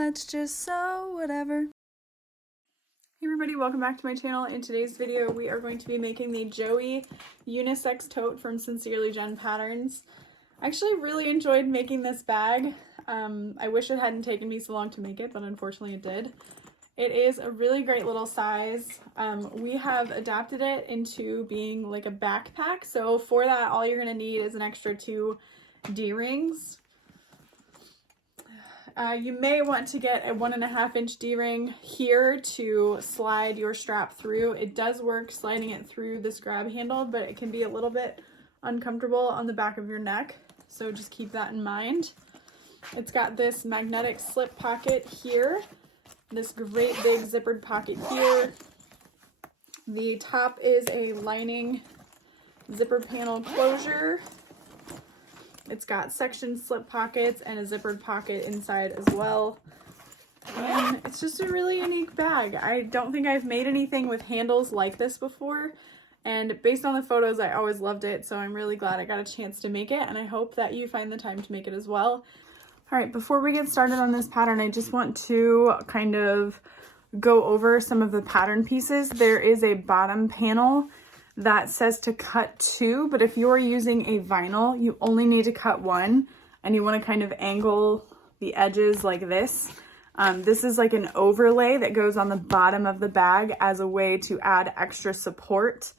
let's just sew whatever. Hey everybody, welcome back to my channel. In today's video, we are going to be making the Joey unisex tote from Sincerely Jen Patterns. I actually really enjoyed making this bag. I wish it hadn't taken me so long to make it, but unfortunately it did. It is a really great little size. We have adapted it into being like a backpack. So for that, all you're gonna need is an extra 2 D-rings. You may want to get a 1.5 inch D-ring here to slide your strap through. It does work sliding it through this grab handle, but it can be a little bit uncomfortable on the back of your neck. So just keep that in mind. It's got this magnetic slip pocket here, this great big zippered pocket here. The top is a lining zipper panel closure. It's got section slip pockets and a zippered pocket inside as well. And it's just a really unique bag. I don't think I've made anything with handles like this before. And based on the photos, I always loved it. So I'm really glad I got a chance to make it. And I hope that you find the time to make it as well. All right, before we get started on this pattern, I just want to kind of go over some of the pattern pieces. There is a bottom panel that says to cut 2, but if you're using a vinyl, you only need to cut 1, and you want to kind of angle the edges like this. This is like an overlay that goes on the bottom of the bag as a way to add extra support.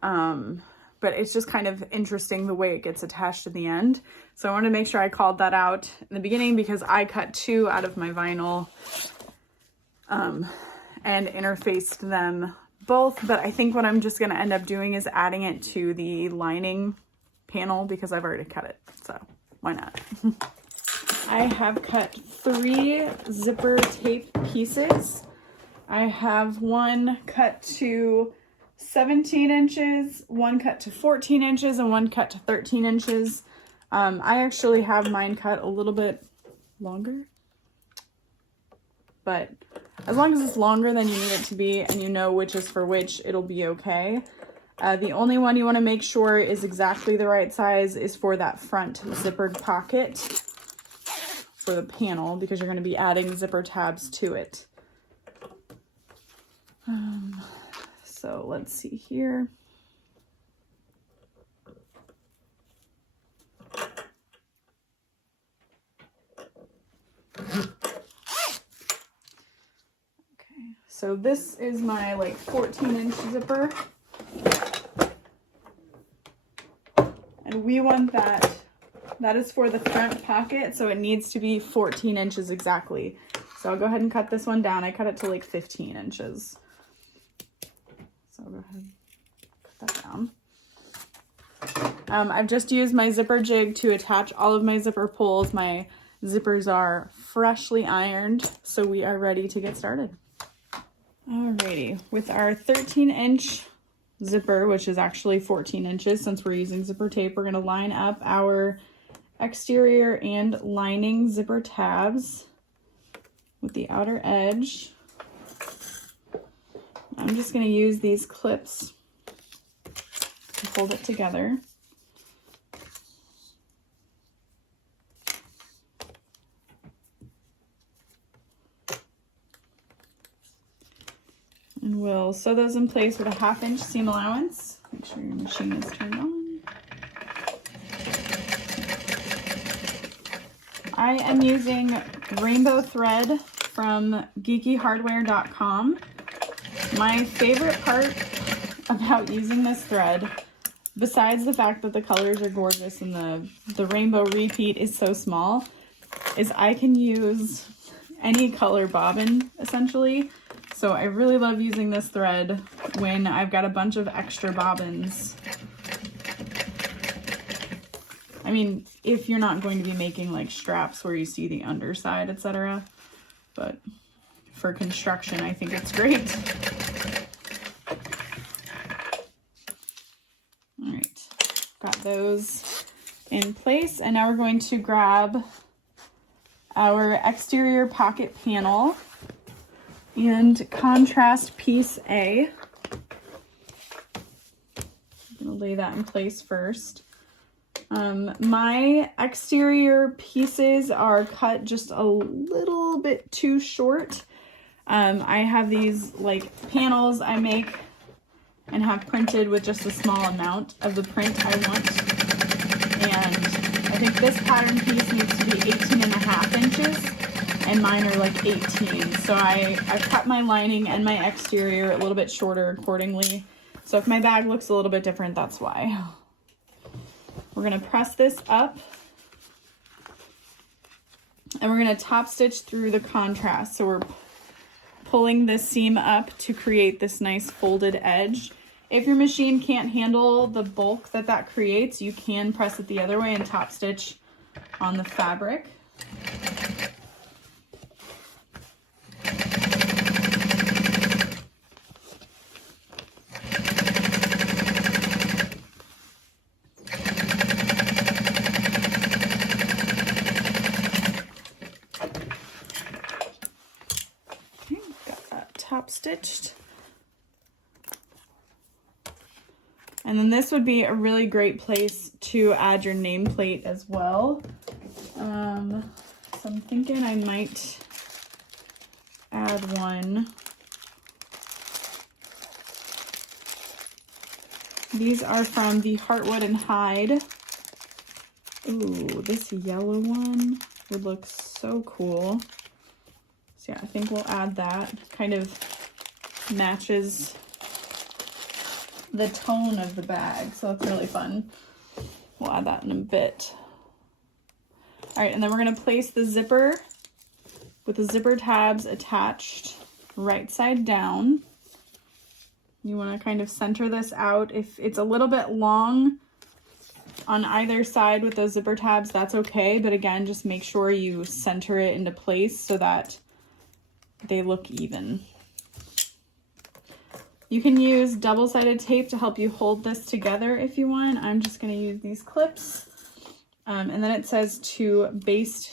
But it's just kind of interesting the way it gets attached in the end. So I wanted to make sure I called that out in the beginning because I cut 2 out of my vinyl and interfaced them both, but I think what I'm just going to end up doing is adding it to the lining panel because I've already cut it, so why not? I have cut 3 zipper tape pieces. I have one cut to 17 inches, one cut to 14 inches, and one cut to 13 inches. I actually have mine cut a little bit longer, but as long as it's longer than you need it to be and you know which is for which, it'll be okay. The only one you want to make sure is exactly the right size is for that front zippered pocket for the panel because you're going to be adding zipper tabs to it. So let's see here. So this is my like 14-inch zipper, and we want that is for the front pocket, so it needs to be 14 inches exactly. So I'll go ahead and cut this one down. I cut it to like 15 inches. So I'll go ahead and cut that down. I've just used my zipper jig to attach all of my zipper pulls. My zippers are freshly ironed, so we are ready to get started. Alrighty, with our 13-inch zipper, which is actually 14 inches since we're using zipper tape, we're going to line up our exterior and lining zipper tabs with the outer edge. I'm just going to use these clips to hold it together. And we'll sew those in place with a 1/2 inch seam allowance. Make sure your machine is turned on. I am using rainbow thread from geekyhardware.com. My favorite part about using this thread, besides the fact that the colors are gorgeous and the rainbow repeat is so small, is I can use any color bobbin essentially. So I really love using this thread when I've got a bunch of extra bobbins. I mean, if you're not going to be making like straps where you see the underside, etc. But for construction, I think it's great. All right, got those in place. And now we're going to grab our exterior pocket panel and contrast piece A. I'm going to lay that in place first. My exterior pieces are cut just a little bit too short. I have these like panels I make and have printed with just a small amount of the print I want. And I think this pattern piece needs to be 18.5 inches and mine are like 18. So I cut my lining and my exterior a little bit shorter accordingly. So if my bag looks a little bit different, that's why. We're gonna press this up and we're gonna top stitch through the contrast. So we're pulling this seam up to create this nice folded edge. If your machine can't handle the bulk that that creates, you can press it the other way and top stitch on the fabric. Top stitched. And then this would be a really great place to add your nameplate as well. So I'm thinking I might add one. These are from the Heartwood and Hide. Ooh, this yellow one would look so cool. So yeah, I think we'll add that. Kind of matches the tone of the bag, so that's really fun. We'll add that in a bit. All right, and then we're gonna place the zipper with the zipper tabs attached right side down. You wanna kind of center this out. If it's a little bit long on either side with those zipper tabs, that's okay, but again, just make sure you center it into place so that they look even. You can use double-sided tape to help you hold this together if you want. I'm just going to use these clips. And then it says to baste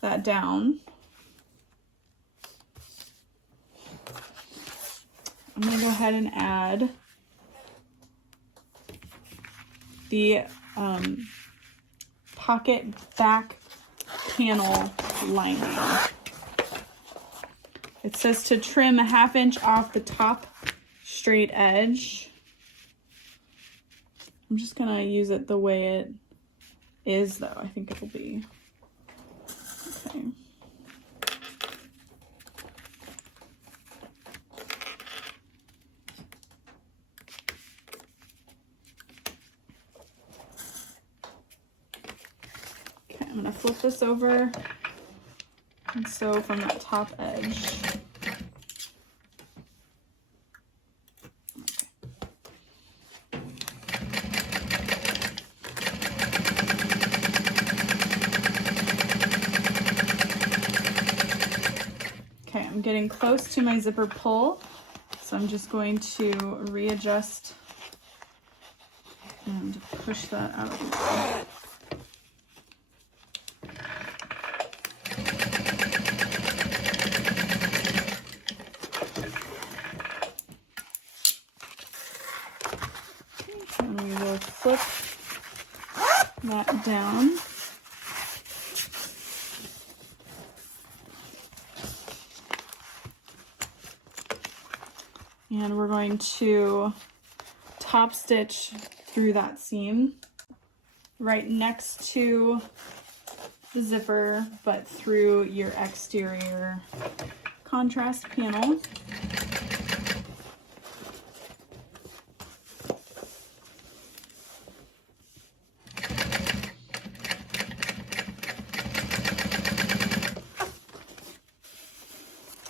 that down. I'm going to go ahead and add the pocket back panel lining. It says to trim a 1/2 inch off the top straight edge. I'm just gonna use it the way it is though. I think it'll be okay. Okay, I'm gonna flip this over. And so from that top edge. Okay, I'm getting close to my zipper pull, so I'm just going to readjust and push that out. Flip that down. And we're going to top stitch through that seam right next to the zipper, but through your exterior contrast panel.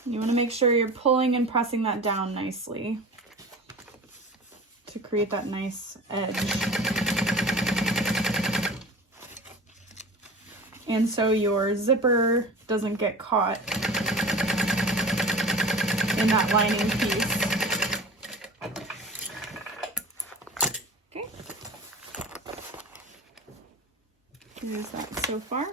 You want to make sure you're pulling and pressing that down nicely to create that nice edge. And so your zipper doesn't get caught in that lining piece. Okay. Here's that so far.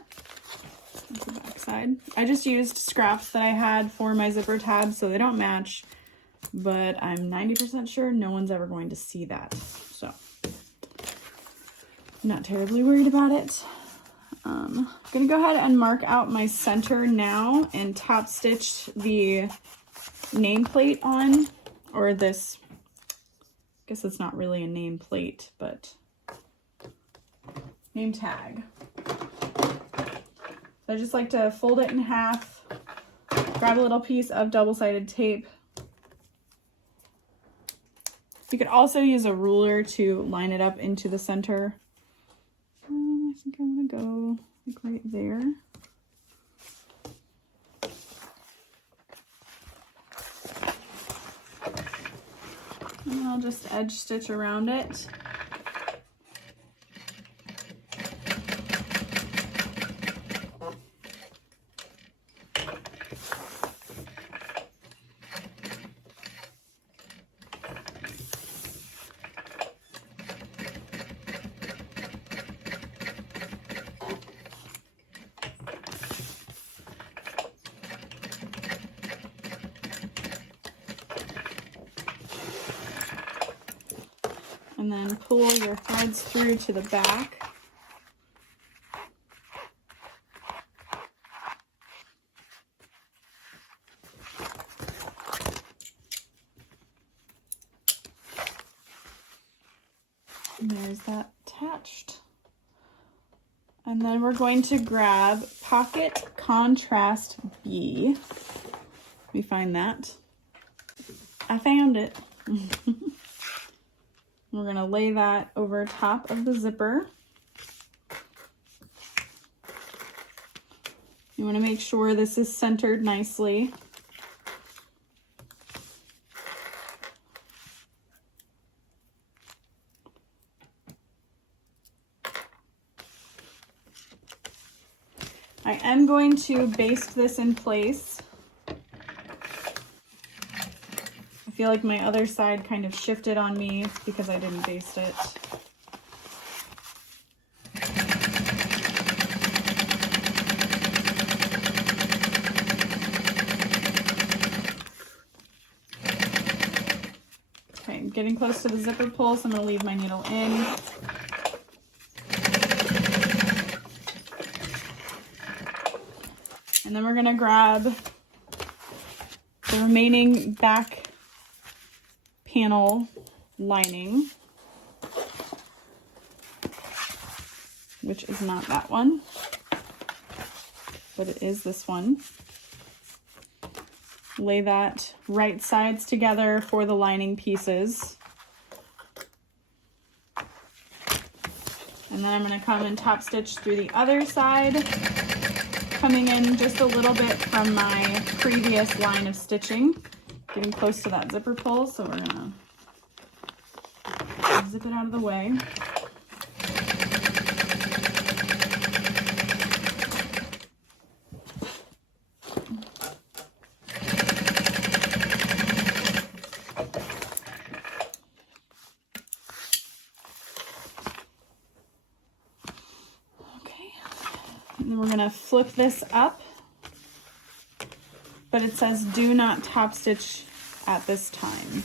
That's the back side. I just used scraps that I had for my zipper tabs, so they don't match, but I'm 90% sure no one's ever going to see that. So not terribly worried about it. I'm gonna go ahead and mark out my center now and top stitch the nameplate on, or this, I guess it's not really a nameplate, but name tag. So I just like to fold it in half, grab a little piece of double-sided tape. You could also use a ruler to line it up into the center. I think I want to go like right there. And I'll just edge stitch around it. And then pull your threads through to the back. And there's that attached. And then we're going to grab Pocket Contrast B. Let me find that. I found it. We're going to lay that over top of the zipper. You want to make sure this is centered nicely. I am going to baste this in place. I feel like my other side kind of shifted on me because I didn't baste it. Okay, I'm getting close to the zipper pull, so I'm going to leave my needle in. And then we're going to grab the remaining back panel lining, which is not that one, but it is this one. Lay that right sides together for the lining pieces. And then I'm going to come and top stitch through the other side, coming in just a little bit from my previous line of stitching. Getting close to that zipper pull, so we're gonna zip it out of the way. Okay, and then we're gonna flip this up. But it says do not top stitch at this time.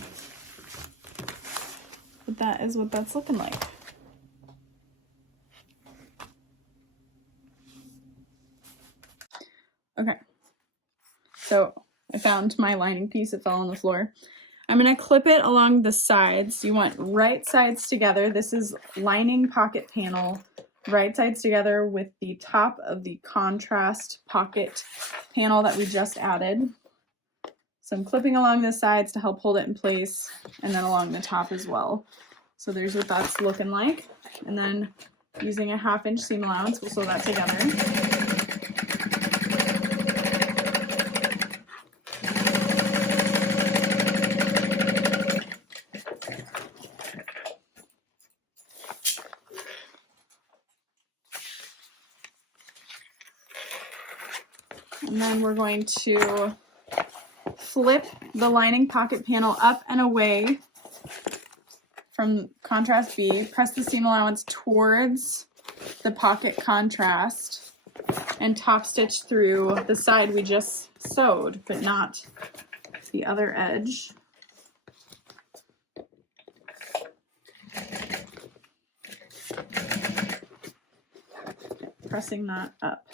But that is what that's looking like. Okay, so I found my lining piece. It fell on the floor. I'm going to clip it along the sides. You want right sides together. This is lining pocket panel. Right sides together with the top of the contrast pocket panel that we just added. So I'm clipping along the sides to help hold it in place, and then along the top as well. So there's what that's looking like. And then using a 1/2 inch seam allowance, we'll sew that together. And then we're going to flip the lining pocket panel up and away from contrast B. Press the seam allowance towards the pocket contrast and top stitch through the side we just sewed, but not the other edge. pressing that up.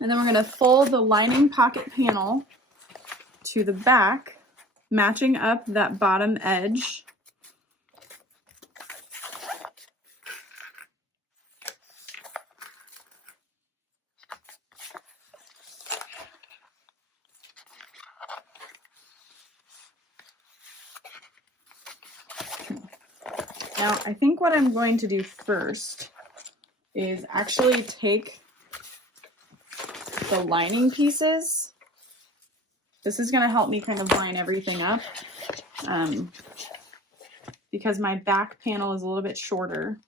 And then we're going to fold the lining pocket panel to the back, matching up that bottom edge. Now, I think what I'm going to do first is actually take the lining pieces. This is going to help me kind of line everything up because my back panel is a little bit shorter.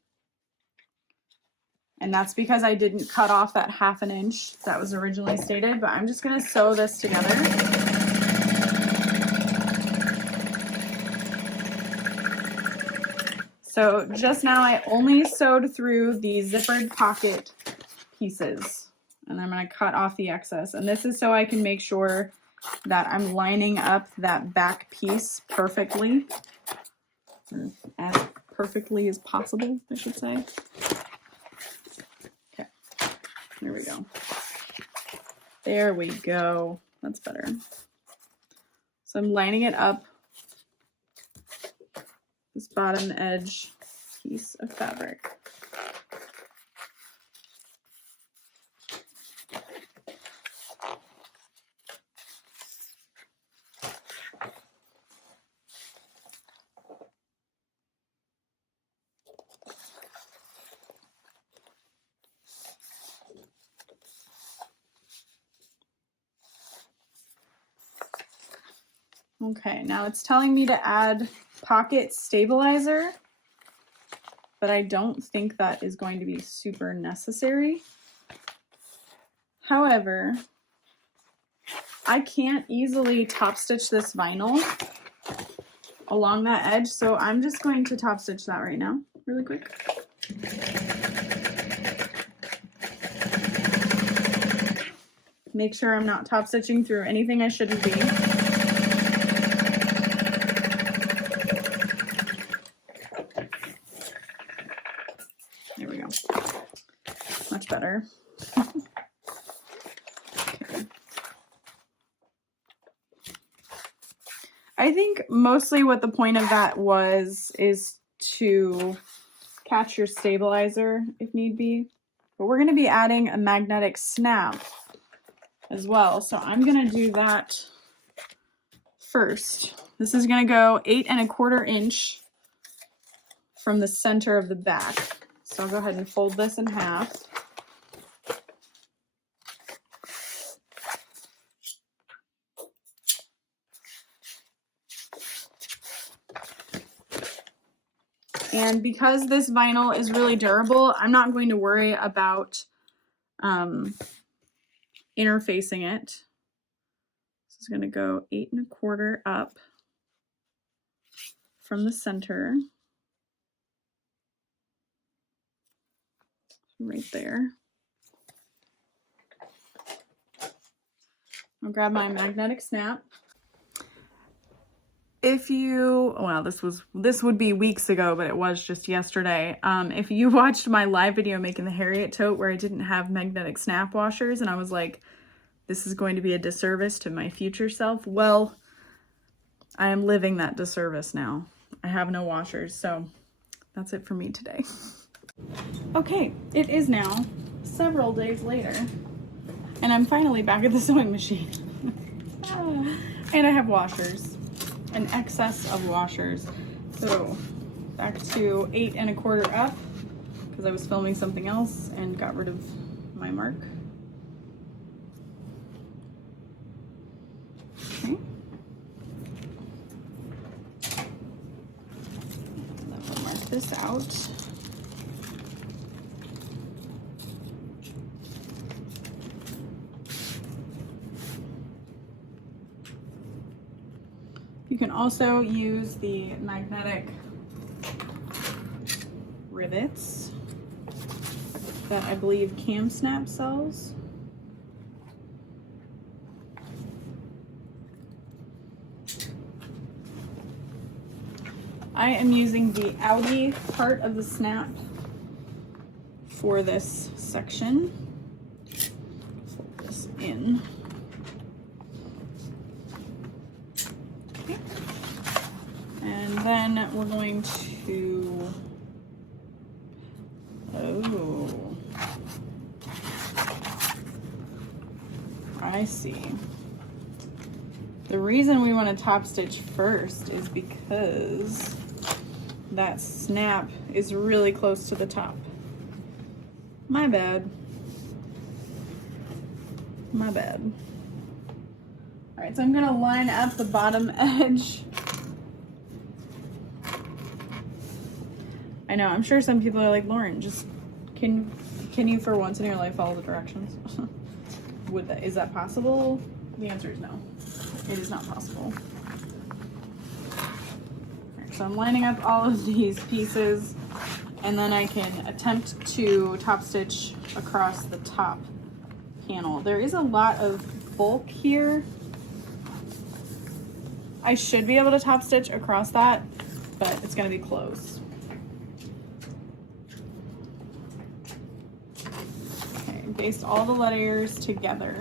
And that's because I didn't cut off that 1/2 inch that was originally stated, but I'm just going to sew this together. So just now I only sewed through the zippered pocket pieces, and I'm going to cut off the excess. And this is so I can make sure that I'm lining up that back piece perfectly, or as perfectly as possible, I should say. Okay, there we go. There we go. That's better. So I'm lining it up, this bottom edge piece of fabric. Okay, now it's telling me to add pocket stabilizer, but I don't think that is going to be super necessary. However, I can't easily top stitch this vinyl along that edge, so I'm just going to top stitch that right now, really quick. Make sure I'm not top stitching through anything I shouldn't be. There we go. Much better. Okay. I think mostly what the point of that is to catch your stabilizer if need be. But we're going to be adding a magnetic snap as well. So I'm going to do that first. This is going to go 8 1/4 inch from the center of the back. So I'll go ahead and fold this in half. And because this vinyl is really durable, I'm not going to worry about interfacing it. This is going to go 8 1/4 up from the center. Right there. I'll grab my magnetic snap. If you, well, this would be weeks ago, but it was just yesterday. If you watched my live video making the Harriet tote where I didn't have magnetic snap washers and I was like, this is going to be a disservice to my future self. Well, I am living that disservice now. I have no washers, so that's it for me today. Okay, it is now several days later, and I'm finally back at the sewing machine. And I have washers, an excess of washers. So back to 8 1/4 up, because I was filming something else and got rid of my mark. Okay. Then we'll mark this out. You can also use the magnetic rivets that I believe KAMSnaps sells. I am using the outie part of the snap for this section. Fold this in. Okay. And then we're going to, oh, I see. The reason we want to top stitch first is because that snap is really close to the top. My bad. My bad. All right, so I'm gonna line up the bottom edge. I know, I'm sure some people are like, Lauren, just can you for once in your life follow the directions? Is that possible? The answer is no. It is not possible. So I'm lining up all of these pieces, and then I can attempt to top stitch across the top panel. There is a lot of bulk here. I should be able to top stitch across that, but it's gonna be close. Okay, baste all the layers together,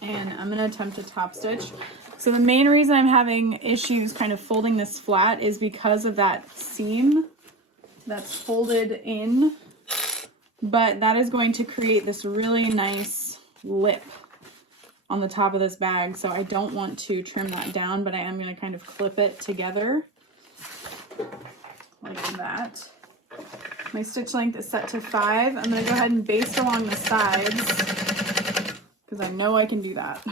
and I'm gonna attempt to top stitch. So the main reason I'm having issues kind of folding this flat is because of that seam that's folded in, but that is going to create this really nice lip on the top of this bag. So I don't want to trim that down, but I am going to kind of clip it together like that. My stitch length is set to 5. I'm going to go ahead and baste along the sides because I know I can do that.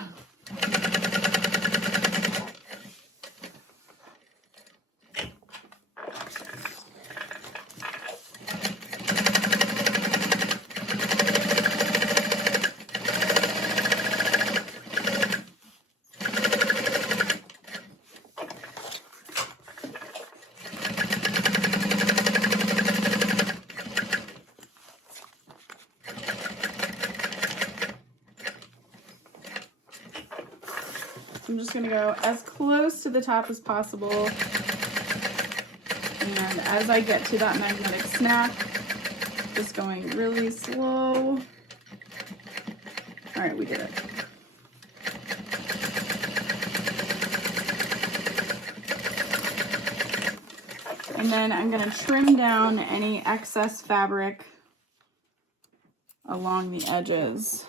I'm just going to go as close to the top as possible, and as I get to that magnetic snap, just going really slow. All right, we did it. And then I'm going to trim down any excess fabric along the edges.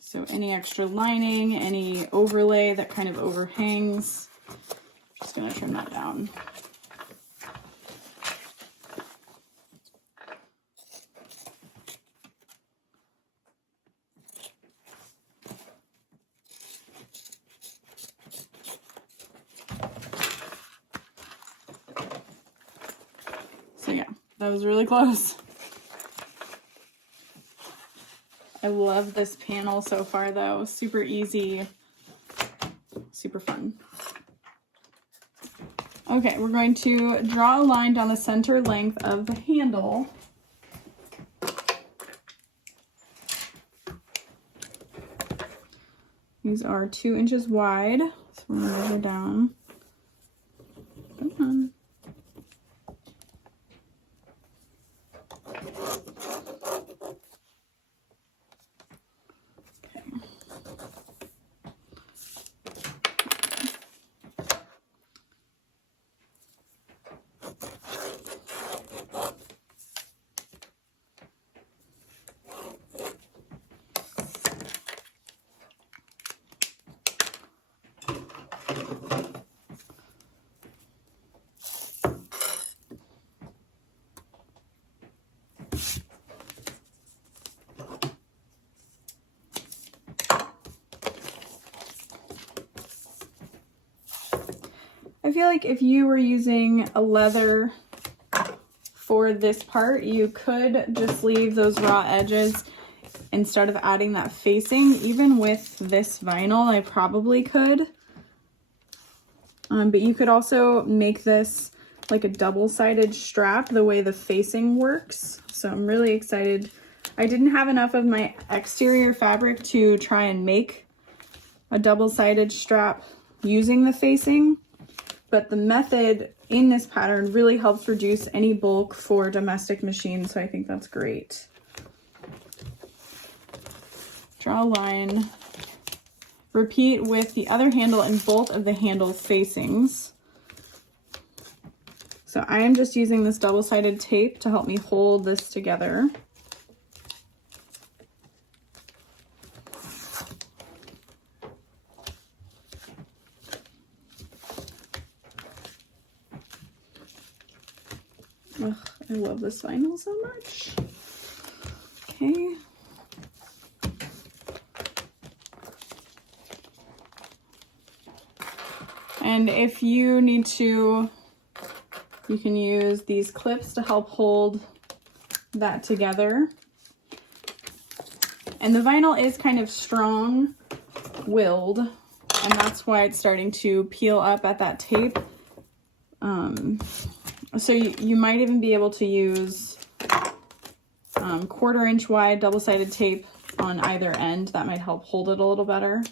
So any extra lining, any overlay that kind of overhangs, just gonna trim that down. So yeah, that was really close. I love this panel so far though. Super easy, super fun. Okay, we're going to draw a line down the center length of the handle. These are 2 inches wide, so we're gonna measure down. Come on. I feel like if you were using a leather for this part, you could just leave those raw edges. instead of adding that facing. Even with this vinyl, I probably could. But you could also make this like a double-sided strap the way the facing works. So I'm really excited. I didn't have enough of my exterior fabric to try and make a double-sided strap using the facing, but the method in this pattern really helps reduce any bulk for domestic machines, so I think that's great. Draw a line. Repeat with the other handle and both of the handle facings. So I am just using this double-sided tape to help me hold this together. Ugh, I love this vinyl so much. Okay. And if you need to, you can use these clips to help hold that together. And the vinyl is kind of strong-willed, and that's why it's starting to peel up at that tape. So you might even be able to use 1/4 inch wide double-sided tape on either end. That might help hold it a little better.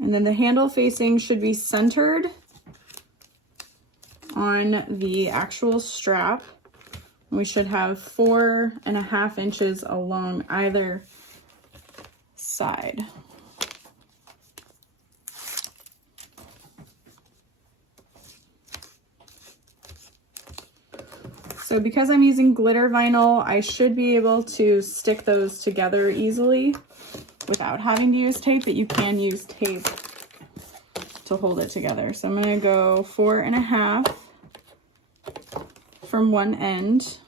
And then the handle facing should be centered on the actual strap. We should have 4.5 inches along either side. So because I'm using glitter vinyl, I should be able to stick those together easily without having to use tape, but you can use tape to hold it together. So I'm gonna go 4.5 from one end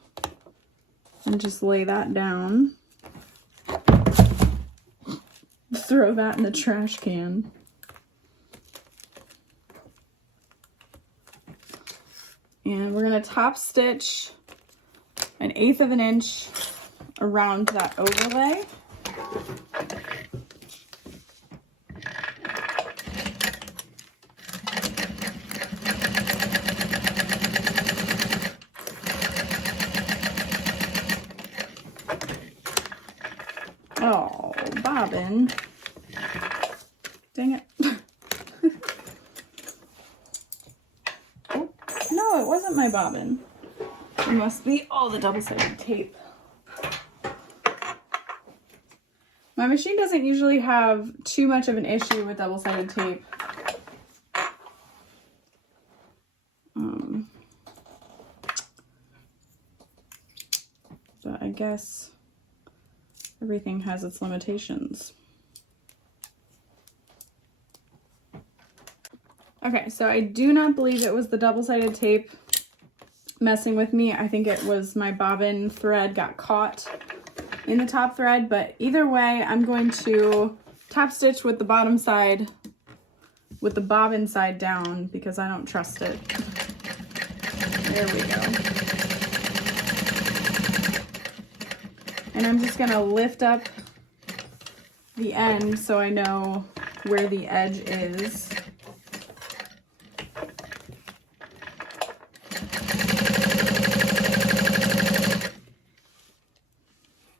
and just lay that down. Throw that in the trash can. And we're gonna top stitch 1/8 of an inch around that overlay. Oh, bobbin. Dang it. Oh, no, it wasn't my bobbin. It must be all the double-sided tape. My machine doesn't usually have too much of an issue with double-sided tape. But I guess everything has its limitations. Okay, so I do not believe it was the double-sided tape messing with me. I think it was my bobbin thread got caught in the top thread, but either way, I'm going to top stitch with the bottom side, with the bobbin side down, because I don't trust it. There we go. And I'm just gonna lift up the end so I know where the edge is.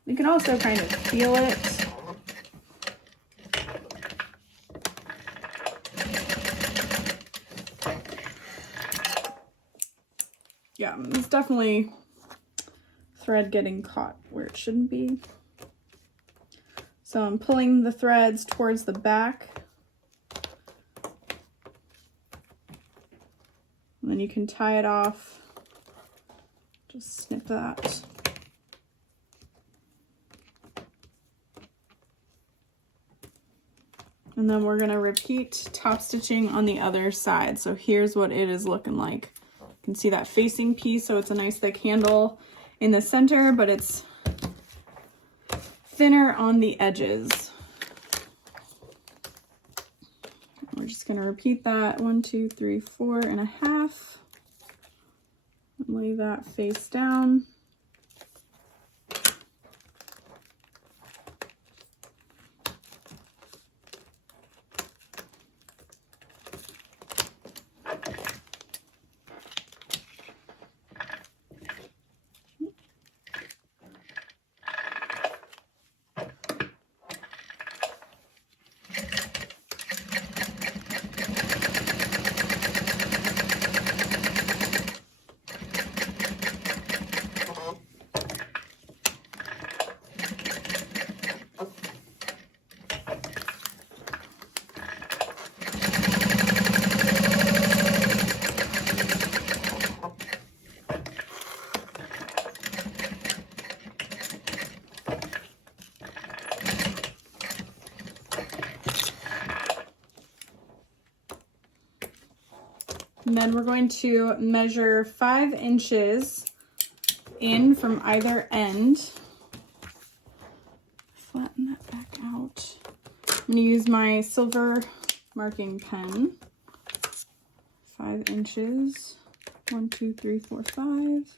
You can also kind of feel it. Yeah, it's definitely thread getting caught where it shouldn't be. So I'm pulling the threads towards the back. And then you can tie it off. Just snip that. And then we're gonna repeat top stitching on the other side. So here's what it is looking like. You can see that facing piece, so it's a nice thick handle in the center, but it's thinner on the edges. We're just gonna repeat that 1, 2, 3, 4.5. Lay that face down. And then we're going to measure 5 inches in from either end. Flatten that back out. I'm going to use my silver marking pen. 5 inches. 1, 2, 3, 4, 5.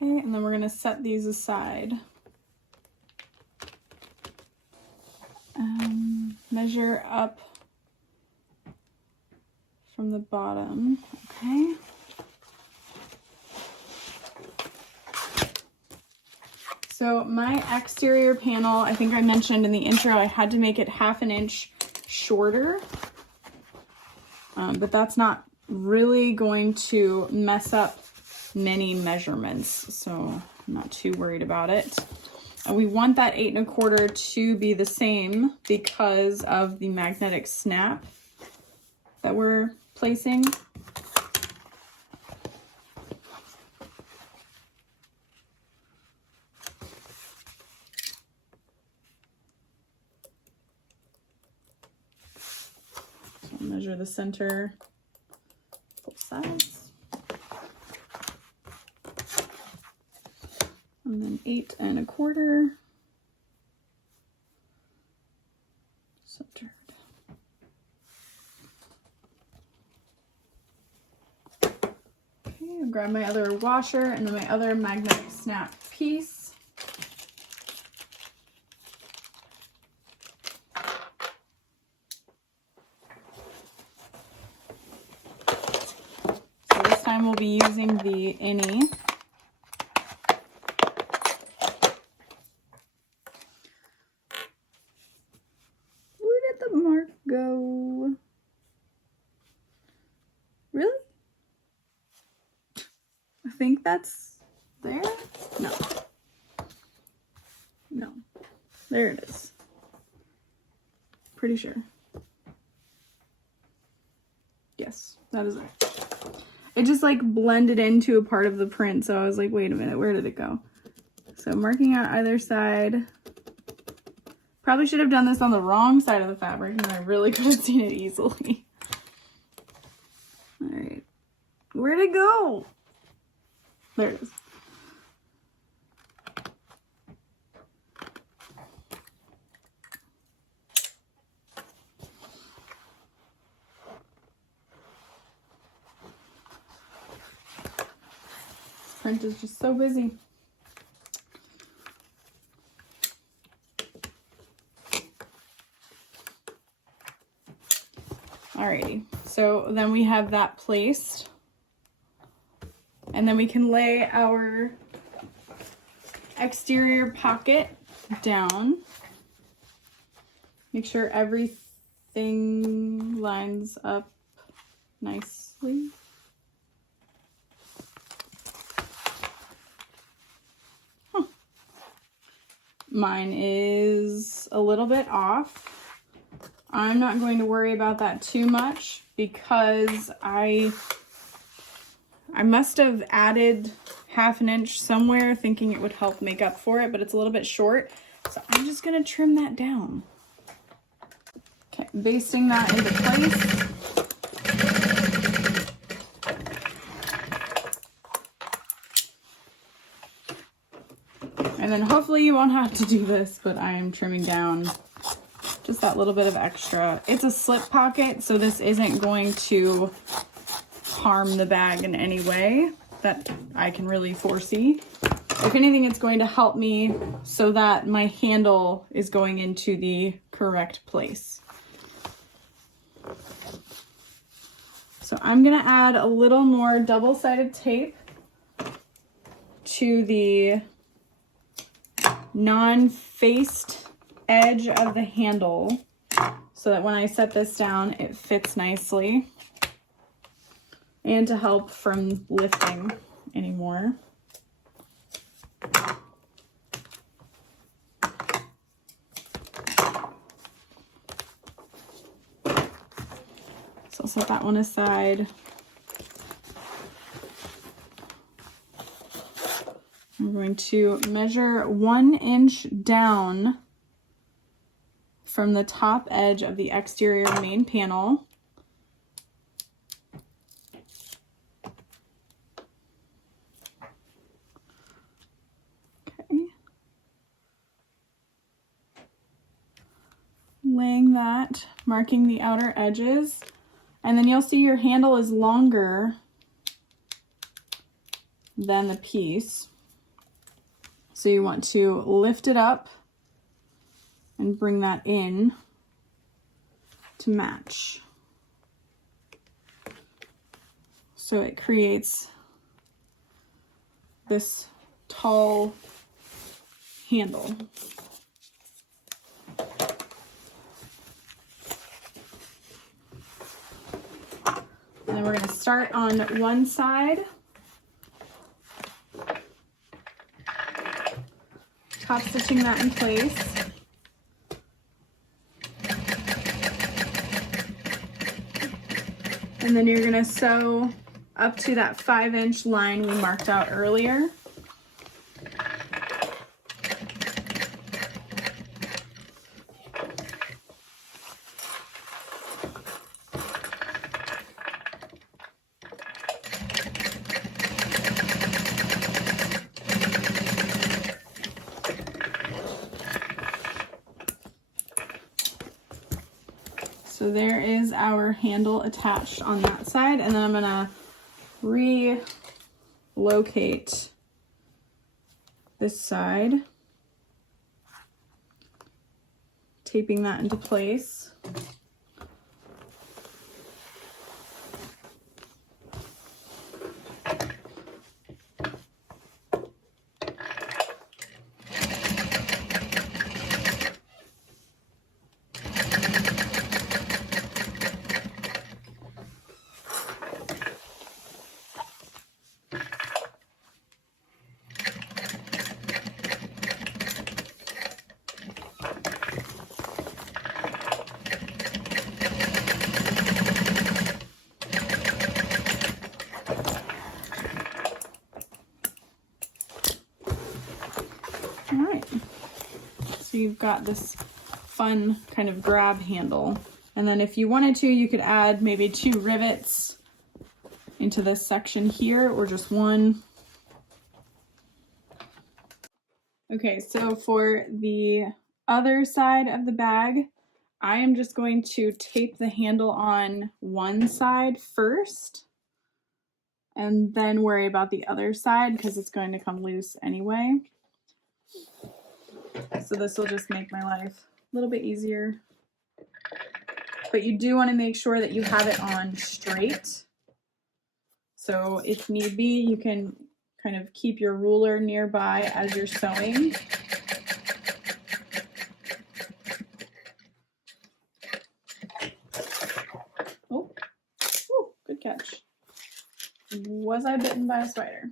Okay, and then we're going to set these aside. Measure up from the bottom, okay? So my exterior panel, I think I mentioned in the intro, I had to make it 1/2 inch shorter, but that's not really going to mess up many measurements, so I'm not too worried about it. We want that 8 1/4 to be the same because of the magnetic snap that we're placing. So I'll measure the center, both sides. And then 8 1/4 centered. Okay, I'll grab my other washer and then my other magnetic snap piece. So this time we'll be using the innie. Go. Really? I think that's there? No. No. There it is. Pretty sure. Yes, that is right. It just like blended into a part of the print, so I was like, wait a minute, where did it go? So marking out either side. Probably should have done this on the wrong side of the fabric and I really could have seen it easily. All right, where'd it go? There it is. Print is just so busy. Alrighty, so then we have that placed, and then we can lay our exterior pocket down. Make sure everything lines up nicely. Mine is a little bit off. I'm not going to worry about that too much because I must have added 1/2 inch somewhere thinking it would help make up for it, but it's a little bit short. So I'm just gonna trim that down. Okay, basting that into place. And then hopefully you won't have to do this, but I'm trimming down just that little bit of extra. It's a slip pocket, so this isn't going to harm the bag in any way that I can really foresee. If anything, it's going to help me so that my handle is going into the correct place. So I'm gonna add a little more double-sided tape to the non-faced edge of the handle so that when I set this down, it fits nicely and to help from lifting anymore. So I'll set that one aside. I'm going to measure 1 inch down from the top edge of the exterior main panel. Okay. Laying that, marking the outer edges, and then you'll see your handle is longer than the piece. So you want to lift it up and bring that in to match. So it creates this tall handle. And then we're going to start on one side. Top stitching that in place. And then you're gonna sew up to that 5-inch line we marked out earlier. So there is our handle attached on that side, and then I'm gonna relocate this side, taping that into place. All right, so you've got this fun kind of grab handle. And then if you wanted to, you could add maybe 2 rivets into this section here, or just 1. Okay, so for the other side of the bag, I am just going to tape the handle on one side first, and then worry about the other side because it's going to come loose anyway. So this will just make my life a little bit easier. But you do want to make sure that you have it on straight. So if need be, you can kind of keep your ruler nearby as you're sewing. Oh, ooh, good catch. Was I bitten by a spider?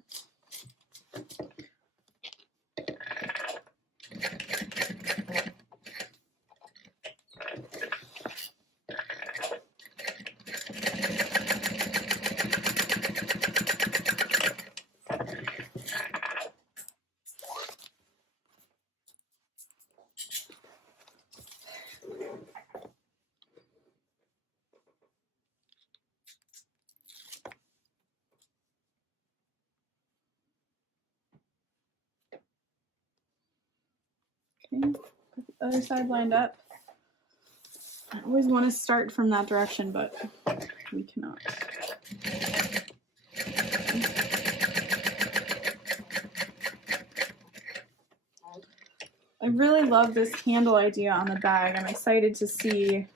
other side lined up. I always want to start from that direction, but we cannot. I really love this handle idea on the bag. I'm excited to see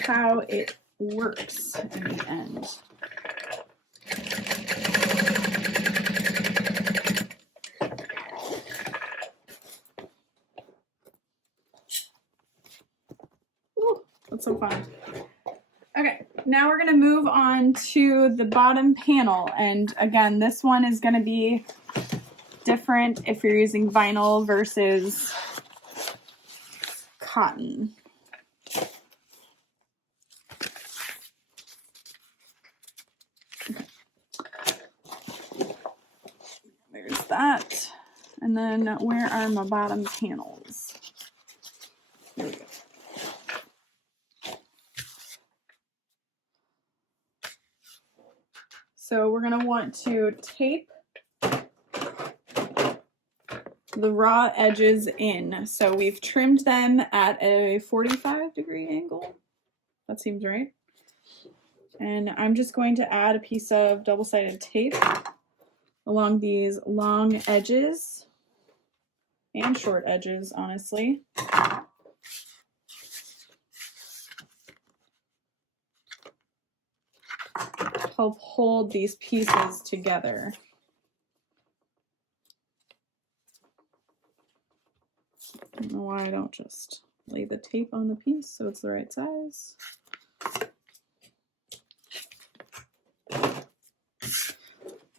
how it works in the end. Ooh, that's so fun. Okay, now we're going to move on to the bottom panel. And again, this one is going to be different if you're using vinyl versus cotton. Okay. There's that. And then where are my bottom panels? There we go. So we're going to want to tape the raw edges in. So we've trimmed them at a 45-degree angle. That seems right. And I'm just going to add a piece of double-sided tape along these long edges and short edges, honestly. Help hold these pieces together. I don't know why I don't just lay the tape on the piece so it's the right size.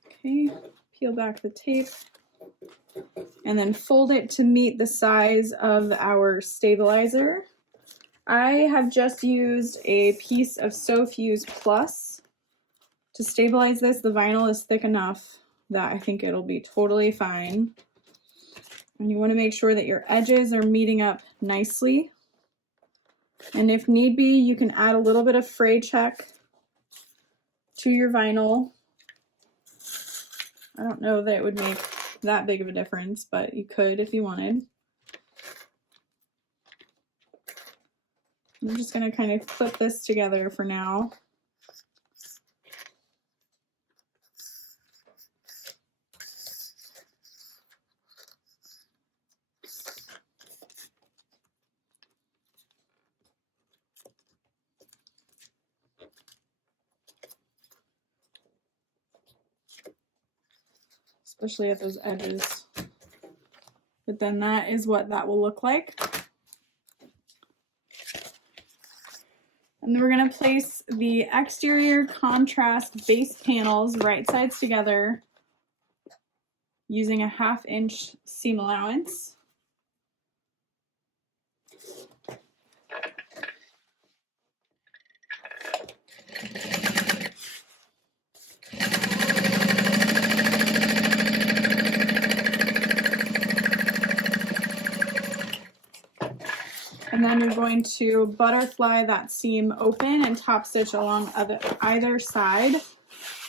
Okay, peel back the tape and then fold it to meet the size of our stabilizer. I have just used a piece of So Fuse Plus to stabilize this. The vinyl is thick enough that I think it'll be totally fine. And you want to make sure that your edges are meeting up nicely. And if need be, you can add a little bit of fray check to your vinyl. I don't know that it would make that big of a difference, but you could if you wanted. I'm just going to kind of clip this together for now. Especially at those edges. But then that is what that will look like. And then we're going to place the exterior contrast base panels right sides together using a 1/2 inch seam allowance. And then you're going to butterfly that seam open and top stitch along either side.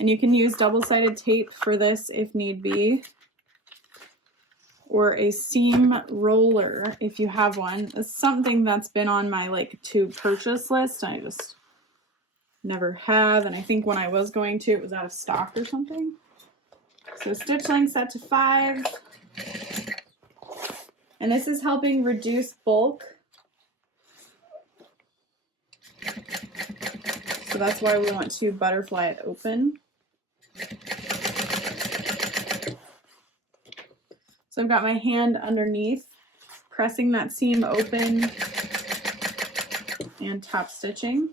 And you can use double-sided tape for this if need be, or a seam roller if you have one. It's something that's been on my to purchase list. I just never have, and I think when I was going to, it was out of stock or something. So stitch length set to 5. And this is helping reduce bulk. So that's why we want to butterfly it open. So I've got my hand underneath, pressing that seam open and top stitching.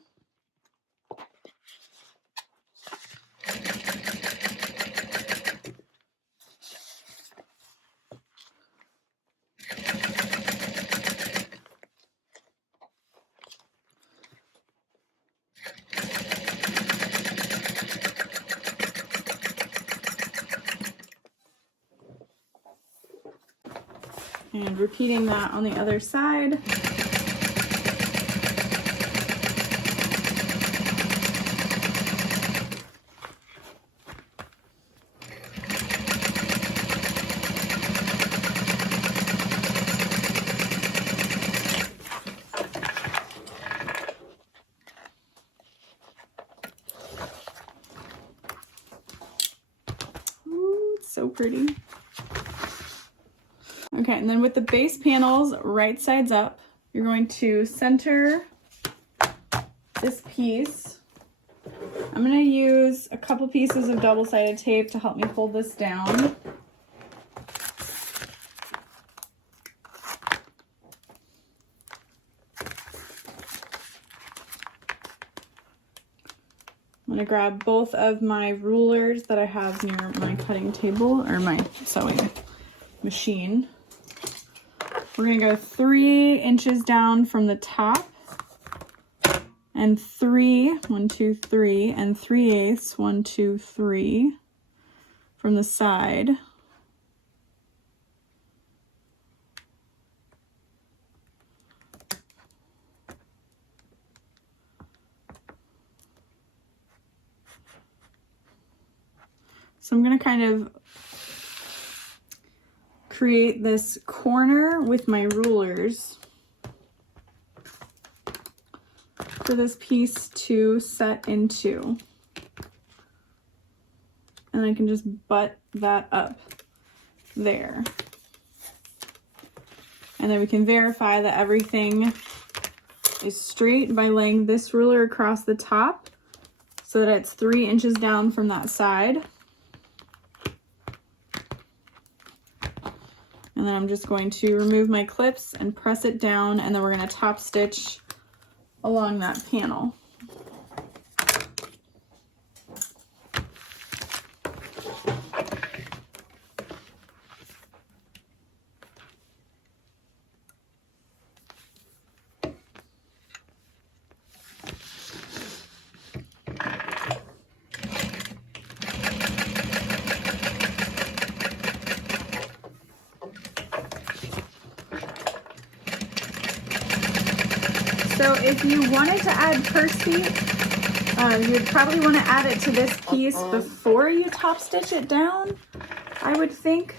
And repeating that on the other side. pretty. Okay, and then with the base panels right sides up, you're going to center this piece. I'm going to use a couple pieces of double-sided tape to help me hold this down. I'm going to grab both of my rulers that I have near my cutting table or my sewing machine. We're going to go 3 inches down from the top and 1, 2, 3, and 3/8, 1, 2, 3 from the side. So I'm going to kind of create this corner with my rulers for this piece to set into. And I can just butt that up there. And then we can verify that everything is straight by laying this ruler across the top so that it's 3 inches down from that side. And then I'm just going to remove my clips and press it down, and then we're going to top stitch along that panel. So if you wanted to add purse feet, you'd probably want to add it to this piece before you top stitch it down, I would think.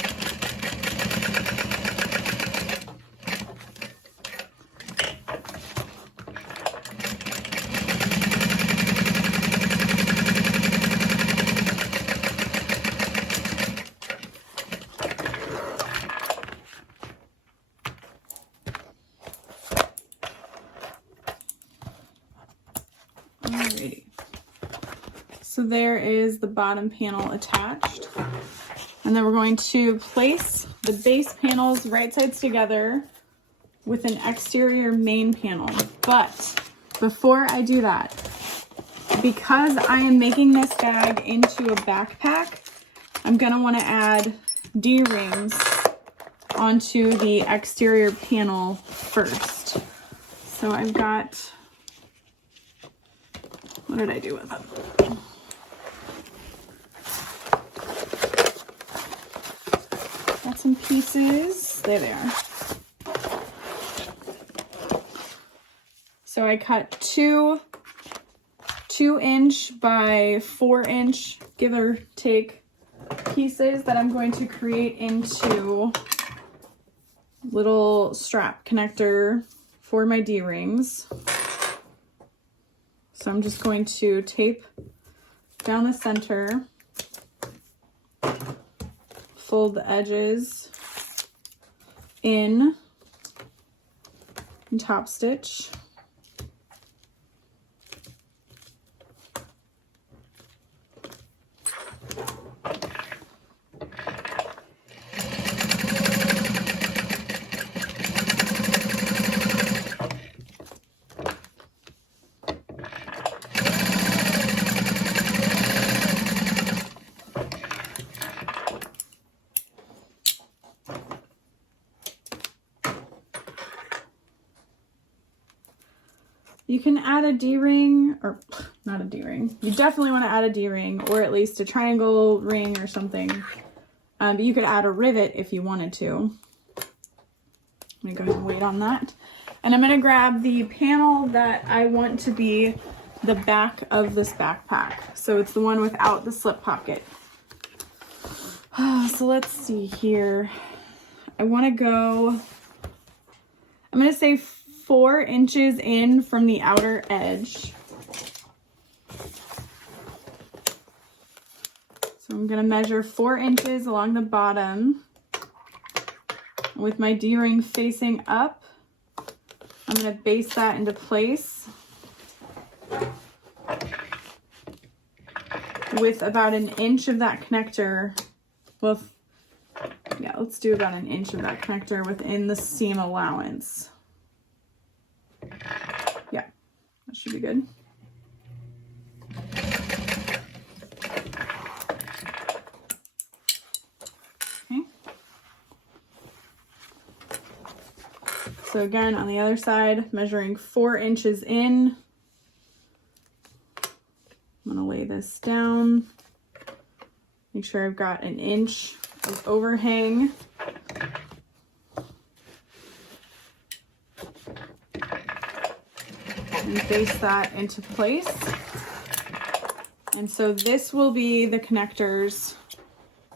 Alrighty. So there is the bottom panel attached. And then we're going to place the base panels right sides together with an exterior main panel. But before I do that, because I am making this bag into a backpack, I'm gonna want to add D-rings onto the exterior panel first. So I've got, what did I do with them? Got some pieces, there they are. So I cut two 2-inch by 4-inch, give or take, pieces that I'm going to create into little strap connector for my D-rings. So I'm just going to tape down the center, fold the edges in, and top stitch. You can add a D-ring, or not a D-ring. You definitely want to add a D-ring, or at least a triangle ring or something. But you could add a rivet if you wanted to. I'm gonna go ahead and wait on that. And I'm gonna grab the panel that I want to be the back of this backpack. So it's the one without the slip pocket. So let's see here. I want to go, I'm gonna say 4 inches in from the outer edge. So I'm gonna measure 4 inches along the bottom. With my D-ring facing up, I'm gonna base that into place with about 1 inch of that connector. Well, yeah, let's do about 1 inch of that connector within the seam allowance. Yeah, that should be good. Okay. So again, on the other side, measuring 4 inches in. I'm gonna lay this down. Make sure I've got 1 inch of overhang. And base that into place. And so this will be the connectors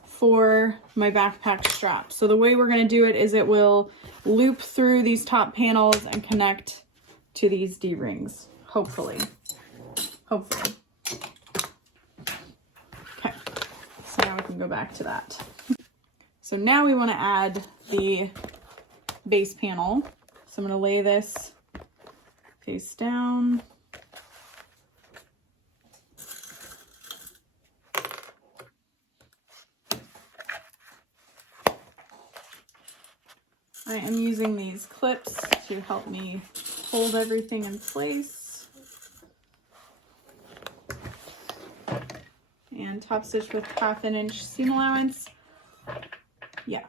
for my backpack strap. So the way we're going to do it is it will loop through these top panels and connect to these D-rings, hopefully. Hopefully. Okay, so now we can go back to that. So now we want to add the base panel. So I'm going to lay this face down. I am using these clips to help me hold everything in place. And top stitch with 1/2 inch seam allowance. Yeah.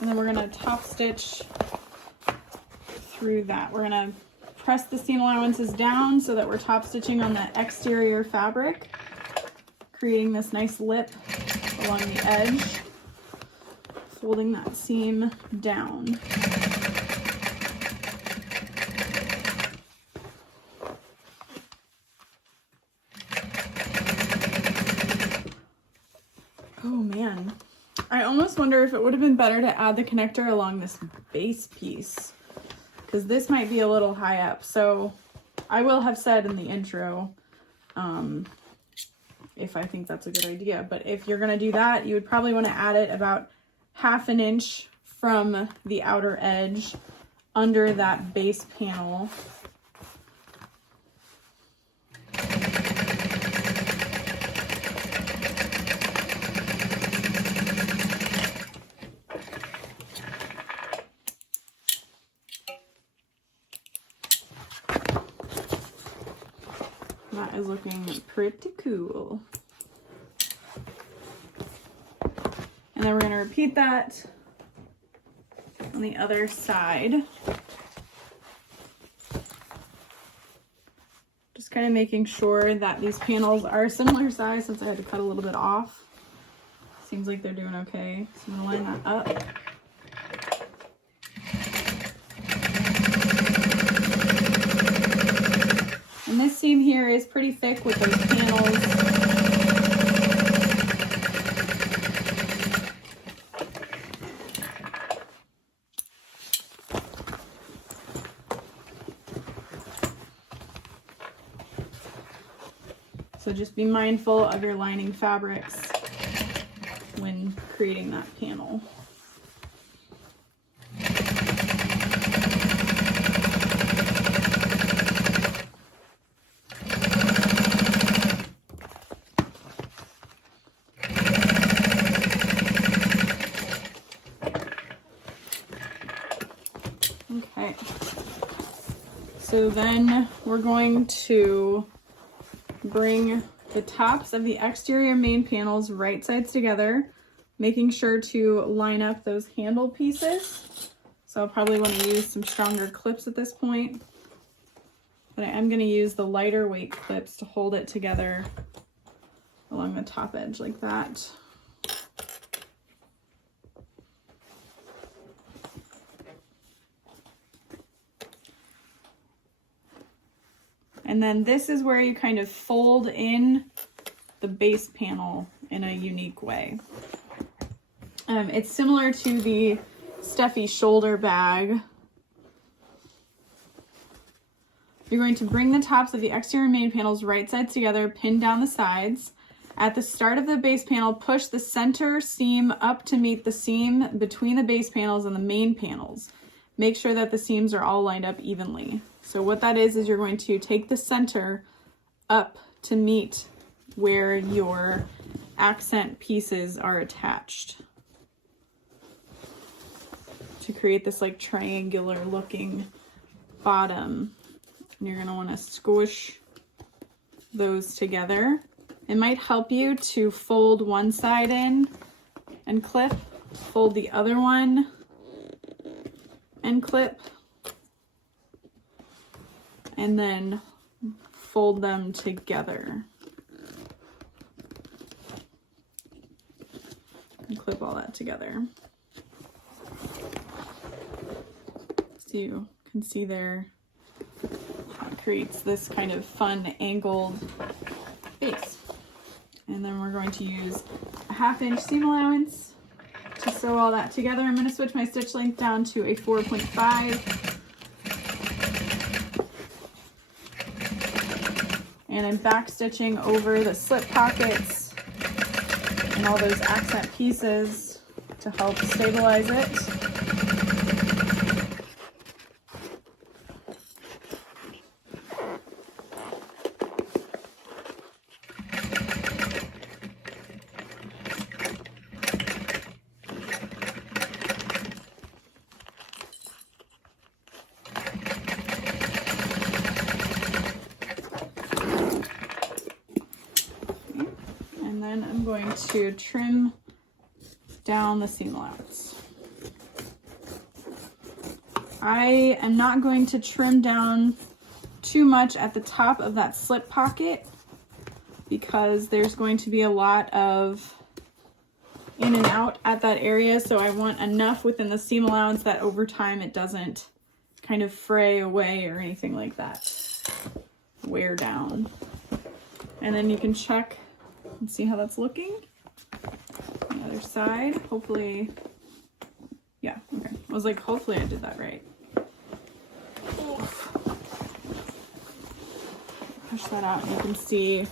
And then we're going to top stitch through that. We're going to press the seam allowances down so that we're top stitching on the exterior fabric, creating this nice lip along the edge, folding that seam down. Oh man. I almost wonder if it would have been better to add the connector along this base piece, because this might be a little high up. So I will have said in the intro if I think that's a good idea. But if you're going to do that, you would probably want to add it about 1/2 inch from the outer edge under that base panel. That is looking pretty cool. And then we're going to repeat that on the other side. Just kind of making sure that these panels are similar size since I had to cut a little bit off. Seems like they're doing okay. So I'm going to line that up. And this seam here is pretty thick with those panels. So just be mindful of your lining fabrics when creating that panel. Okay, so then we're going to bring the tops of the exterior main panels right sides together, making sure to line up those handle pieces. So I'll probably want to use some stronger clips at this point, but I am going to use the lighter weight clips to hold it together along the top edge like that. And then this is where you kind of fold in the base panel in a unique way. It's similar to the Stephie shoulder bag. You're going to bring the tops of the exterior and main panels right sides together, pin down the sides. At the start of the base panel, push the center seam up to meet the seam between the base panels and the main panels. Make sure that the seams are all lined up evenly. So what that is you're going to take the center up to meet where your accent pieces are attached to create this like triangular looking bottom. And you're going to want to squish those together. It might help you to fold one side in and clip, fold the other one and clip, and then fold them together and clip all that together. So you can see there how it creates this kind of fun angled base. And then we're going to use a 1/2 inch seam allowance to sew all that together. I'm going to switch my stitch length down to a 4.5. And I'm back stitching over the slip pockets and all those accent pieces to help stabilize it. Then I'm going to trim down the seam allowance. I am not going to trim down too much at the top of that slip pocket because there's going to be a lot of in and out at that area, so I want enough within the seam allowance that over time it doesn't kind of fray away or anything like that, wear down. And then you can check and see how that's looking. On the other side, hopefully, yeah, okay. I was like, hopefully I did that right. Oof. Push that out and you can see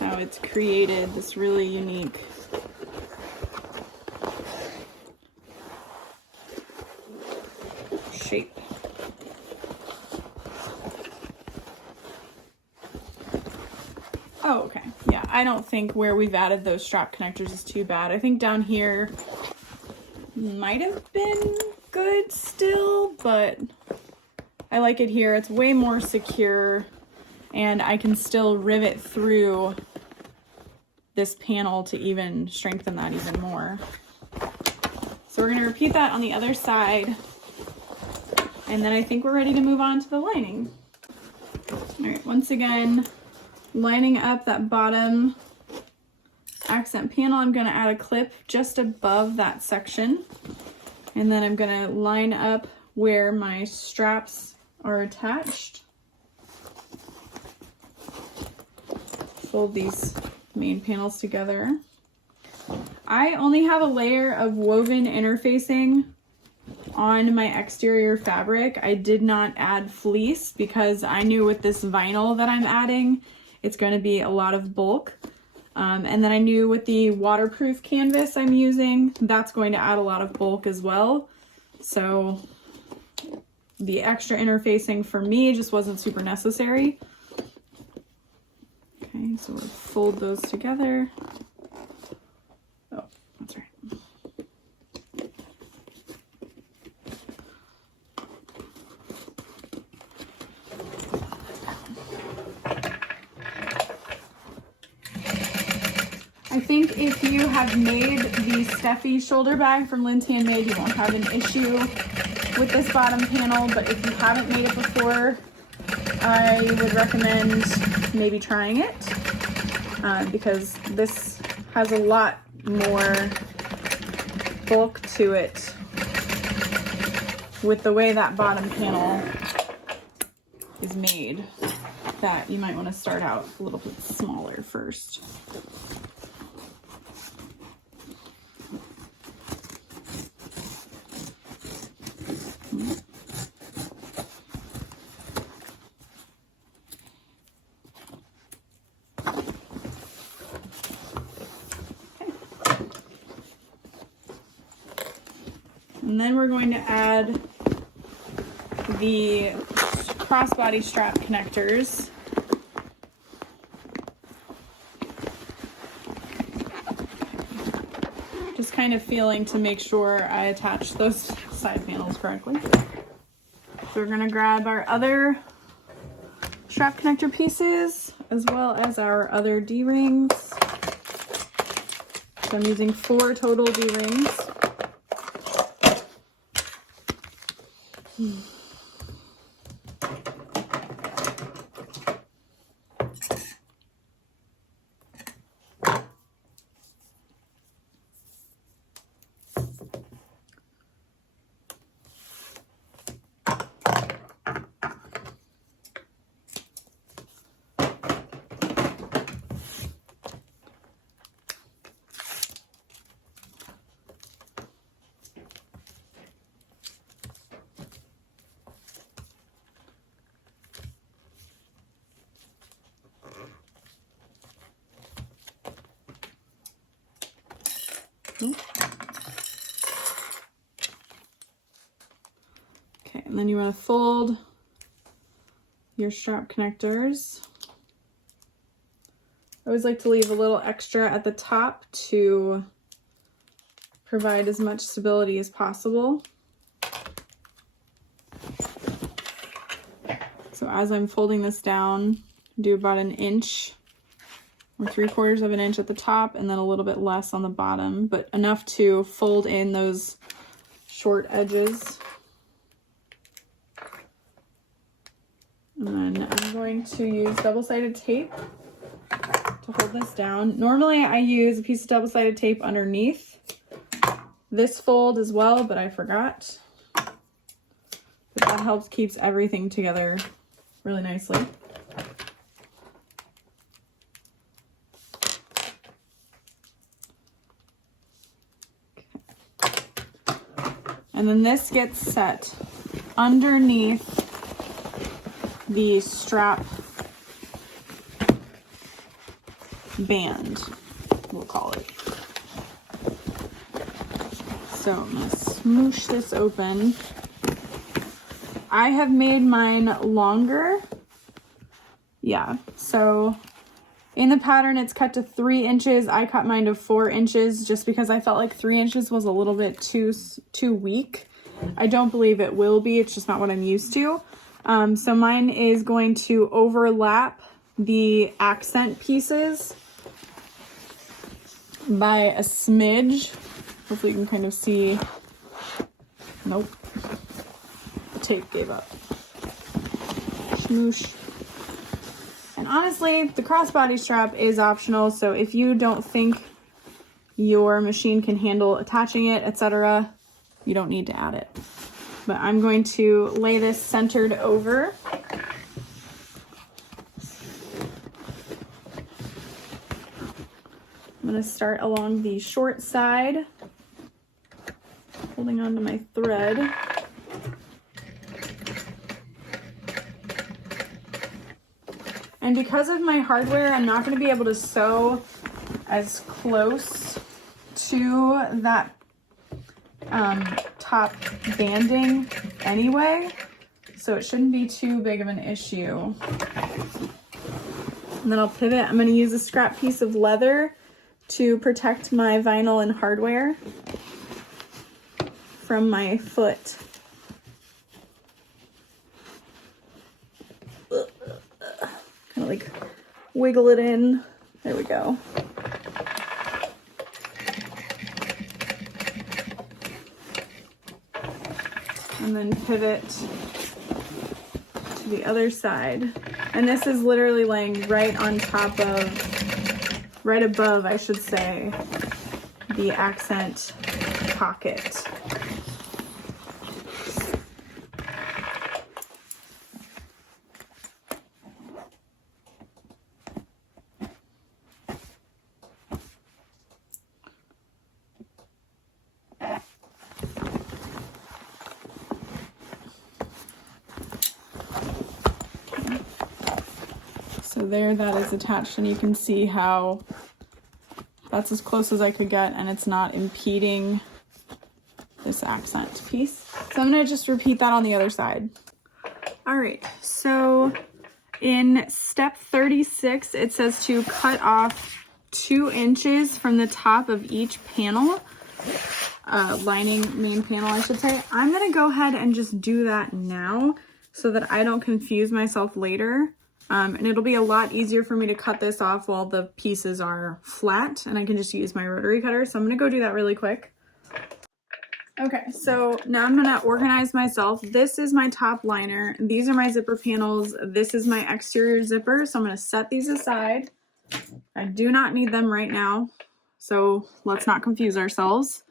how it's created this really unique shape. Oh, okay. Yeah, I don't think where we've added those strap connectors is too bad. I think down here might have been good still, but I like it here. It's way more secure and I can still rivet through this panel to even strengthen that even more. So we're going to repeat that on the other side. And then I think we're ready to move on to the lining. All right, once again, lining up that bottom accent panel, I'm going to add a clip just above that section. And then I'm going to line up where my straps are attached. Fold these main panels together. I only have a layer of woven interfacing on my exterior fabric. I did not add fleece because I knew with this vinyl that I'm adding, it's going to be a lot of bulk. And then I knew with the waterproof canvas I'm using, that's going to add a lot of bulk as well. So the extra interfacing for me just wasn't super necessary. Okay, so we'll fold those together. Oh, that's right. I think if you have made the Stephie shoulder bag from Linds Handmade, you won't have an issue with this bottom panel, but if you haven't made it before, I would recommend maybe trying it because this has a lot more bulk to it with the way that bottom panel is made, that you might want to start out a little bit smaller first. And then we're going to add the crossbody strap connectors. Just kind of feeling to make sure I attach those side panels correctly. So we're going to grab our other strap connector pieces as well as our other D-rings. So I'm using 4 total D-rings. Okay, and then you want to fold your strap connectors. I always like to leave a little extra at the top to provide as much stability as possible. So as I'm folding this down, do about 1 inch or 3/4 of an inch at the top and then a little bit less on the bottom, but enough to fold in those short edges. And then I'm going to use double-sided tape to hold this down. Normally I use a piece of double-sided tape underneath this fold as well, but I forgot. But that helps keeps everything together really nicely. And then this gets set underneath the strap band, we'll call it. So I'm gonna smoosh this open. I have made mine longer. Yeah, so in the pattern it's cut to 3 inches. I cut mine to 4 inches just because I felt like 3 inches was a little bit too weak. I don't believe it will be, it's just not what I'm used to. So mine is going to overlap the accent pieces by a smidge. Hopefully you can kind of see. Nope. The tape gave up. Smoosh. And honestly, the crossbody strap is optional, so if you don't think your machine can handle attaching it, etc., you don't need to add it. But I'm going to lay this centered over. I'm going to start along the short side, holding on to my thread. And because of my hardware, I'm not going to be able to sew as close to that top banding anyway, so it shouldn't be too big of an issue. And then I'll pivot. I'm going to use a scrap piece of leather to protect my vinyl and hardware from my foot. Kind of like wiggle it in. There we go. And then pivot to the other side. And this is literally laying right on top of, right above, I should say, the accent pocket. there that is attached, and you can see how that's as close as I could get and it's not impeding this accent piece. So I'm gonna just repeat that on the other side. All right, so in step 36, it says to cut off 2 inches from the top of each panel, lining main panel, I should say. I'm gonna go ahead and just do that now so that I don't confuse myself later. And it'll be a lot easier for me to cut this off while the pieces are flat, and I can just use my rotary cutter. So I'm gonna go do that really quick. Okay, so now I'm gonna organize myself. This is my top liner. These are my zipper panels. This is my exterior zipper. So I'm gonna set these aside. I do not need them right now, so let's not confuse ourselves.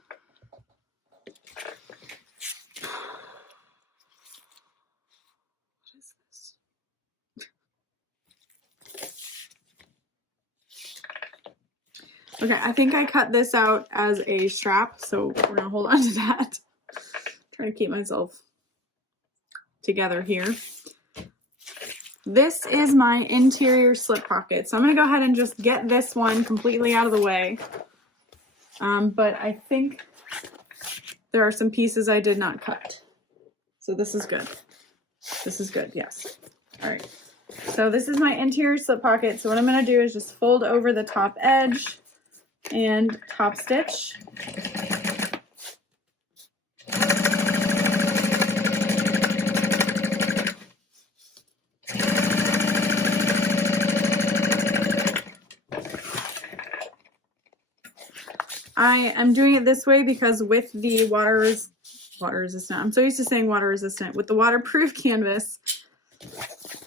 Okay, I think I cut this out as a strap, so we're gonna hold on to that. Trying to keep myself together here. This is my interior slip pocket, so I'm gonna go ahead and just get this one completely out of the way. But I think there are some pieces I did not cut. So this is good. This is good, yes. All right, so this is my interior slip pocket. So what I'm gonna do is just fold over the top edge and top stitch. I am doing it this way because with the water resistant, I'm so used to saying water resistant, with the waterproof canvas,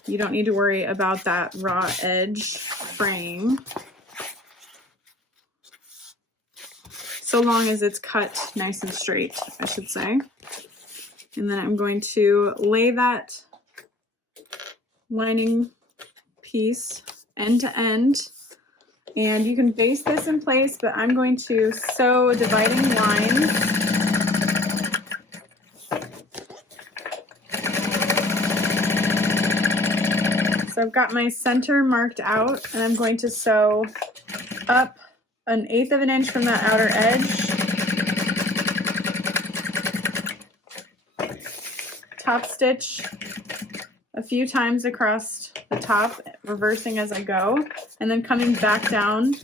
you don't need to worry about that raw edge fraying, so long as it's cut nice and straight, I should say. And then I'm going to lay that lining piece end to end. And you can base this in place, but I'm going to sew dividing lines. So I've got my center marked out, and I'm going to sew up 1/8 of an inch from that outer edge. Top stitch a few times across the top, reversing as I go, and then coming back down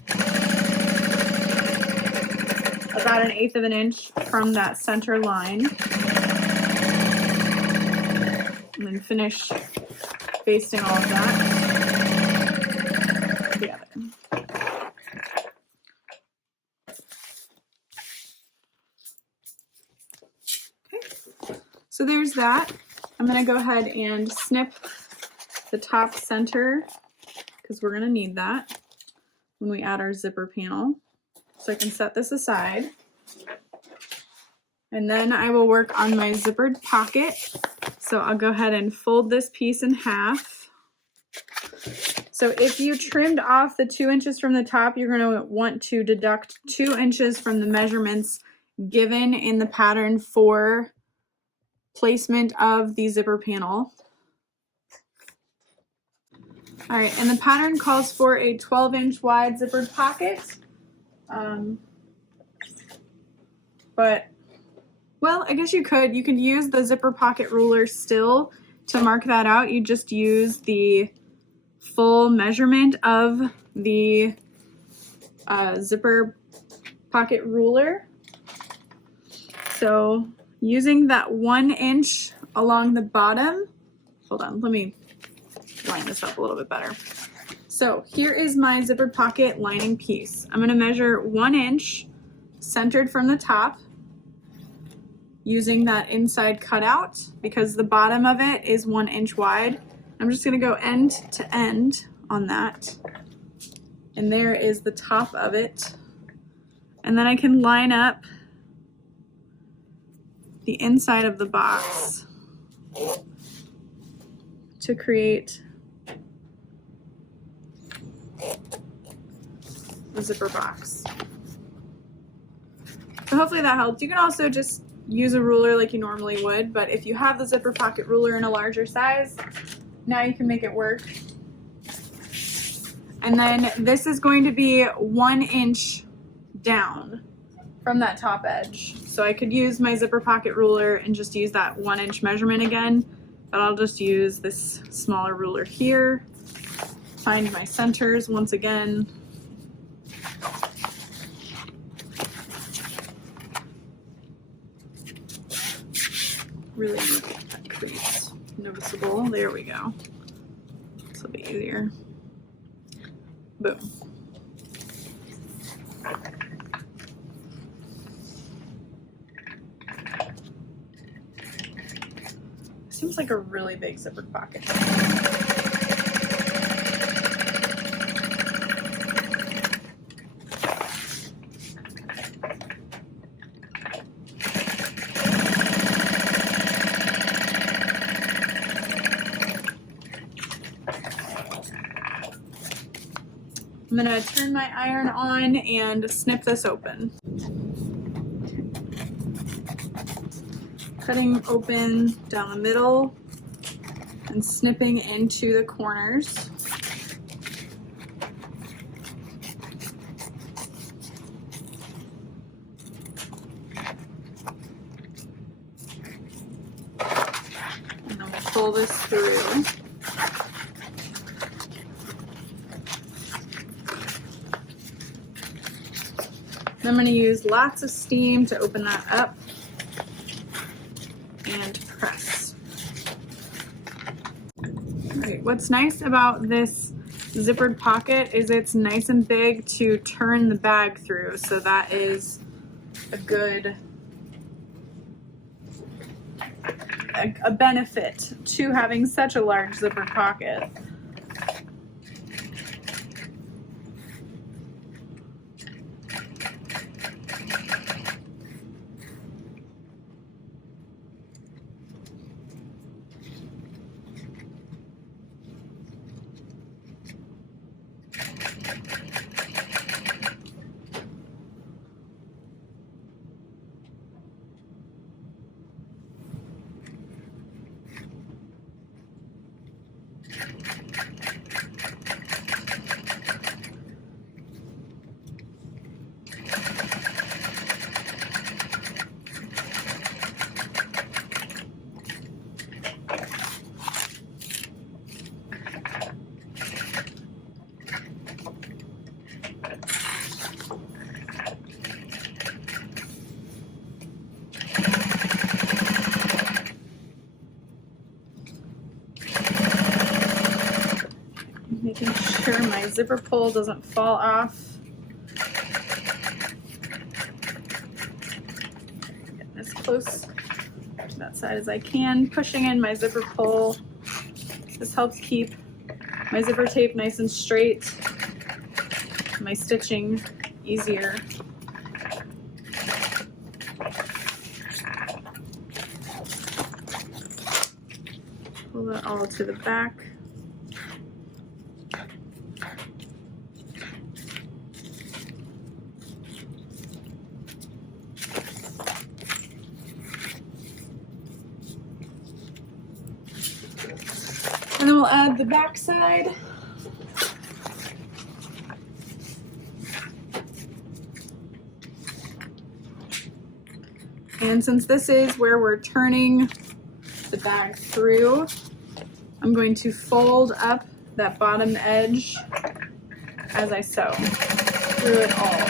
about 1/8 of an inch from that center line, and then finish basting all of that together. Okay, so there's that. I'm going to go ahead and snip the top center because we're going to need that when we add our zipper panel. So I can set this aside. And then I will work on my zippered pocket. So I'll go ahead and fold this piece in half. So if you trimmed off the 2 inches from the top, you're going to want to deduct 2 inches from the measurements given in the pattern for placement of the zipper panel. All right, and the pattern calls for a 12-inch wide zippered pocket. But, well, I guess you could use the zipper pocket ruler still to mark that out. You just use the full measurement of the zipper pocket ruler. So using that 1 inch along the bottom, hold on, let me line this up a little bit better. So here is my zippered pocket lining piece. I'm going to measure 1 inch centered from the top using that inside cutout because the bottom of it is 1 inch wide. I'm just going to go end to end on that. And there is the top of it. And then I can line up the inside of the box to create the zipper box. So hopefully that helped. You can also just use a ruler like you normally would, but if you have the zipper pocket ruler in a larger size, now you can make it work. And then this is going to be 1 inch down from that top edge. So I could use my zipper pocket ruler and just use that 1 inch measurement again, but I'll just use this smaller ruler here. Find my centers once again. Really make that crease noticeable. There we go. This will be easier. Boom. Seems like a really big zipper pocket. I'm gonna turn my iron on and snip this open. Cutting open down the middle and snipping into the corners. And then we'll pull this through. I'm going to use lots of steam to open that up and press. Okay, what's nice about this zippered pocket is it's nice and big to turn the bag through, so that is a good a benefit to having such a large zippered pocket. Making sure my zipper pull doesn't fall off. Getting as close to that side as I can, pushing in my zipper pull. This helps keep my zipper tape nice and straight, my stitching easier. Pull that all to the back. And then we'll add the back side. And since this is where we're turning the bag through, I'm going to fold up that bottom edge as I sew through it all.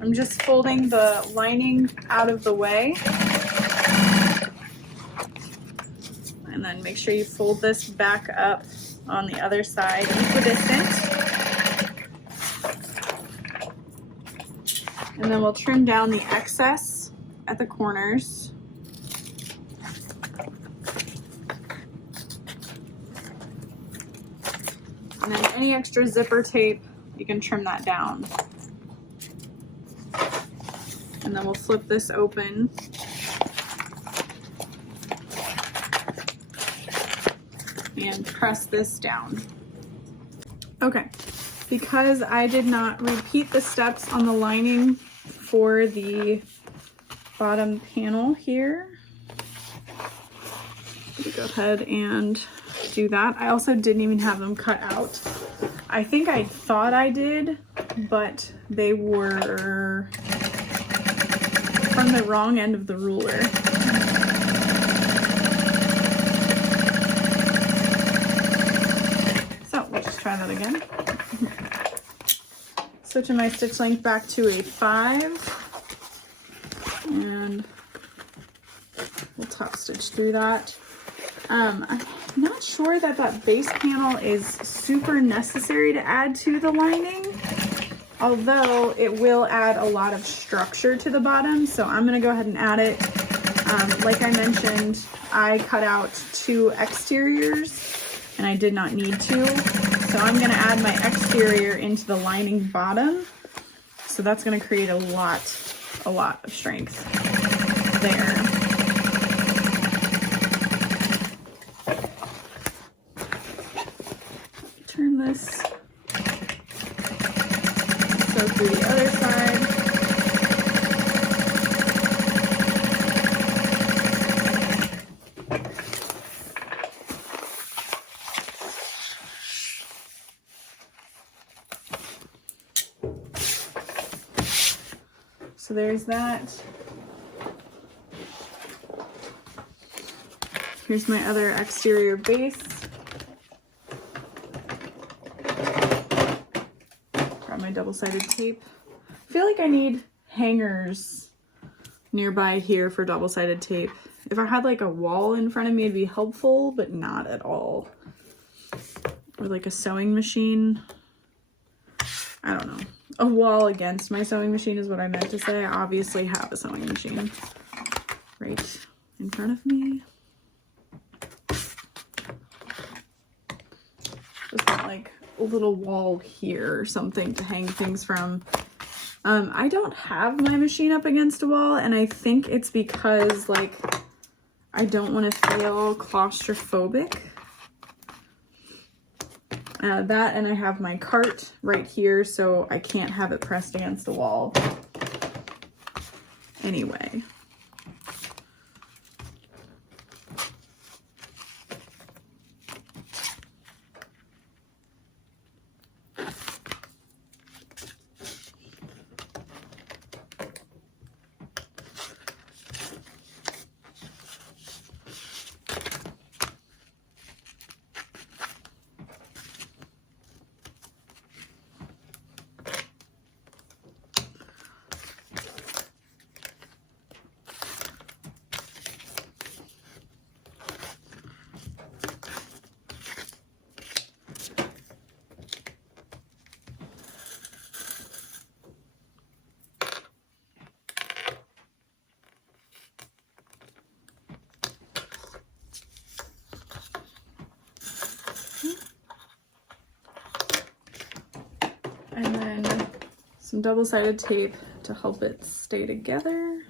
I'm just folding the lining out of the way. And then make sure you fold this back up on the other side equidistant. And then we'll trim down the excess at the corners. And then any extra zipper tape, you can trim that down. And then we'll flip this open. And press this down. Okay, because I did not repeat the steps on the lining for the bottom panel here. Go ahead and do that. I also didn't even have them cut out. I think I thought I did, but they were from the wrong end of the ruler. So we'll just try that again. Switching my stitch length back to a 5, and we'll top stitch through that. I'm not sure that that base panel is super necessary to add to the lining, although it will add a lot of structure to the bottom, so I'm going to go ahead and add it. Like I mentioned, I cut out 2 exteriors and I did not need to, so I'm going to add my exterior into the lining bottom, so that's going to create a lot of strength there. Turn this, go through the other side. So there's that. Here's my other exterior base. My double-sided tape. I feel like I need hangers nearby here for double-sided tape. If I had like a wall in front of me, it'd be helpful, but not at all. Or like a sewing machine. I don't know. A wall against my sewing machine is what I meant to say. I obviously have a sewing machine right in front of me. Just want like a little wall here or something to hang things from. I don't have my machine up against a wall, and I think it's because like I don't want to feel claustrophobic. That, and I have my cart right here, so I can't have it pressed against the wall. Anyway. And then some double-sided tape to help it stay together.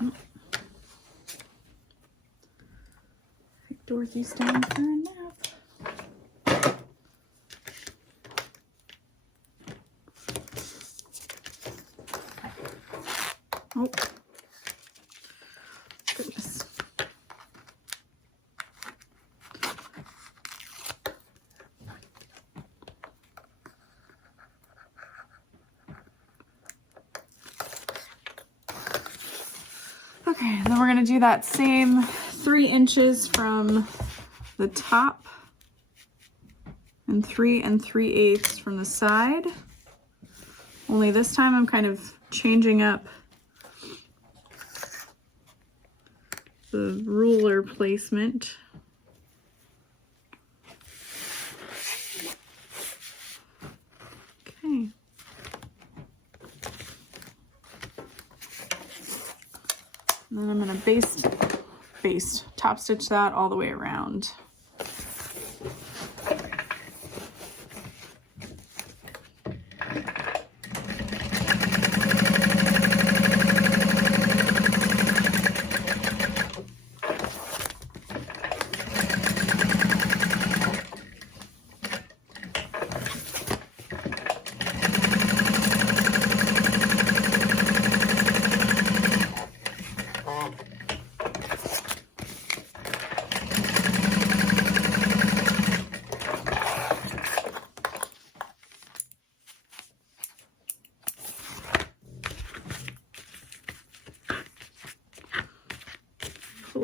I think Dorothy's down for a nap. Oh. Goodness. Okay, then we're going to do that same 3 inches from the top and 3 3/8 from the side. Only this time I'm kind of changing up the ruler placement. Okay. And then I'm going to top stitch that all the way around.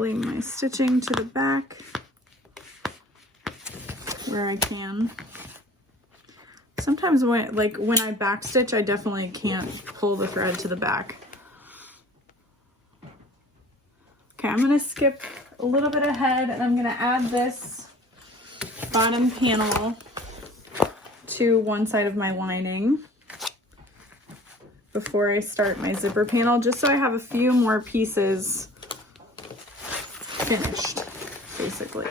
pulling my stitching to the back where I can. Sometimes when I back stitch, I definitely can't pull the thread to the back. Okay, I'm gonna skip a little bit ahead and I'm gonna add this bottom panel to one side of my lining before I start my zipper panel, just so I have a few more pieces finished, basically.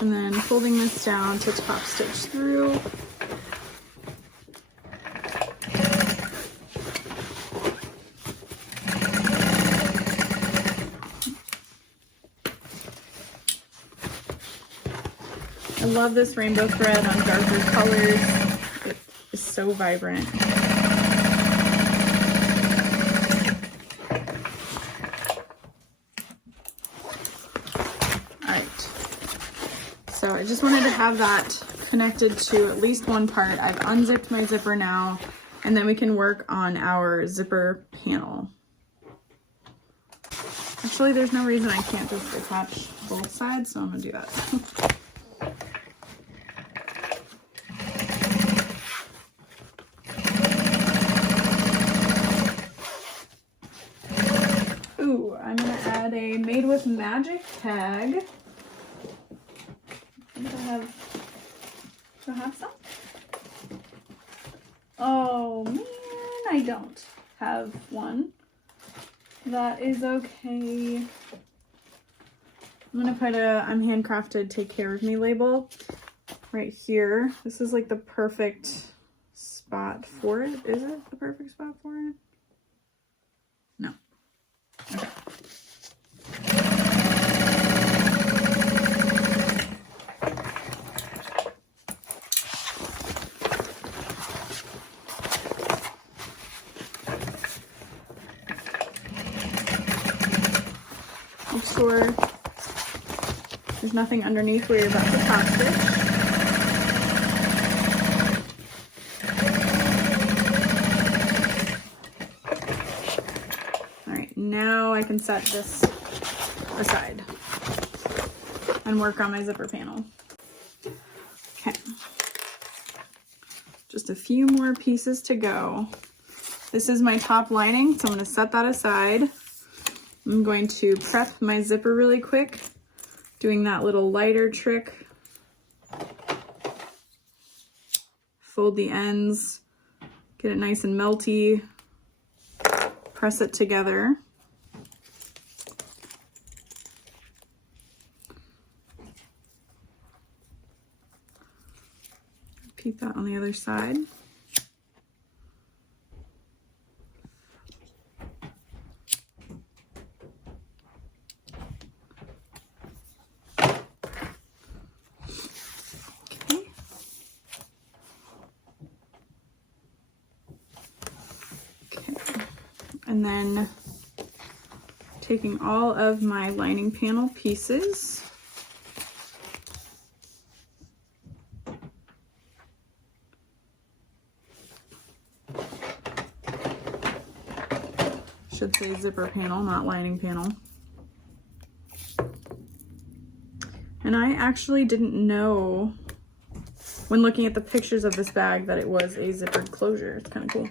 And then folding this down to top stitch through. I love this rainbow thread on darker colors. It is so vibrant. So I just wanted to have that connected to at least one part. I've unzipped my zipper now, and then we can work on our zipper panel. Actually, there's no reason I can't just attach both sides, so I'm gonna do that. Ooh, I'm gonna add a Made with Magic tag. Do I have some? Oh man, I don't have one. That is okay. I'm gonna put a I'm handcrafted, take care of me label right here. This is like the perfect spot for it. Is it the perfect spot for it? No. Okay. Make sure there's nothing underneath where you're about to top stitch. All right, now I can set this aside and work on my zipper panel. Okay, just a few more pieces to go. This is my top lining, so I'm going to set that aside. I'm going to prep my zipper really quick, doing that little lighter trick. Fold the ends, get it nice and melty, press it together. Repeat that on the other side. And then taking all of my lining panel pieces, should say zipper panel, not lining panel. And I actually didn't know when looking at the pictures of this bag that it was a zippered closure. It's kind of cool.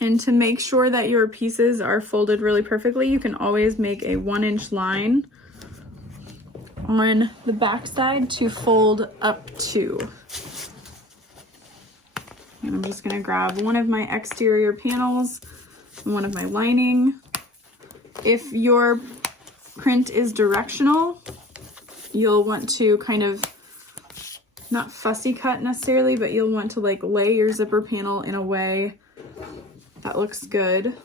And to make sure that your pieces are folded really perfectly, you can always make a 1-inch line on the back side to fold up to. And I'm just gonna grab one of my exterior panels and one of my lining. If your print is directional, you'll want to kind of, not fussy cut necessarily, but you'll want to like lay your zipper panel in a way that looks good.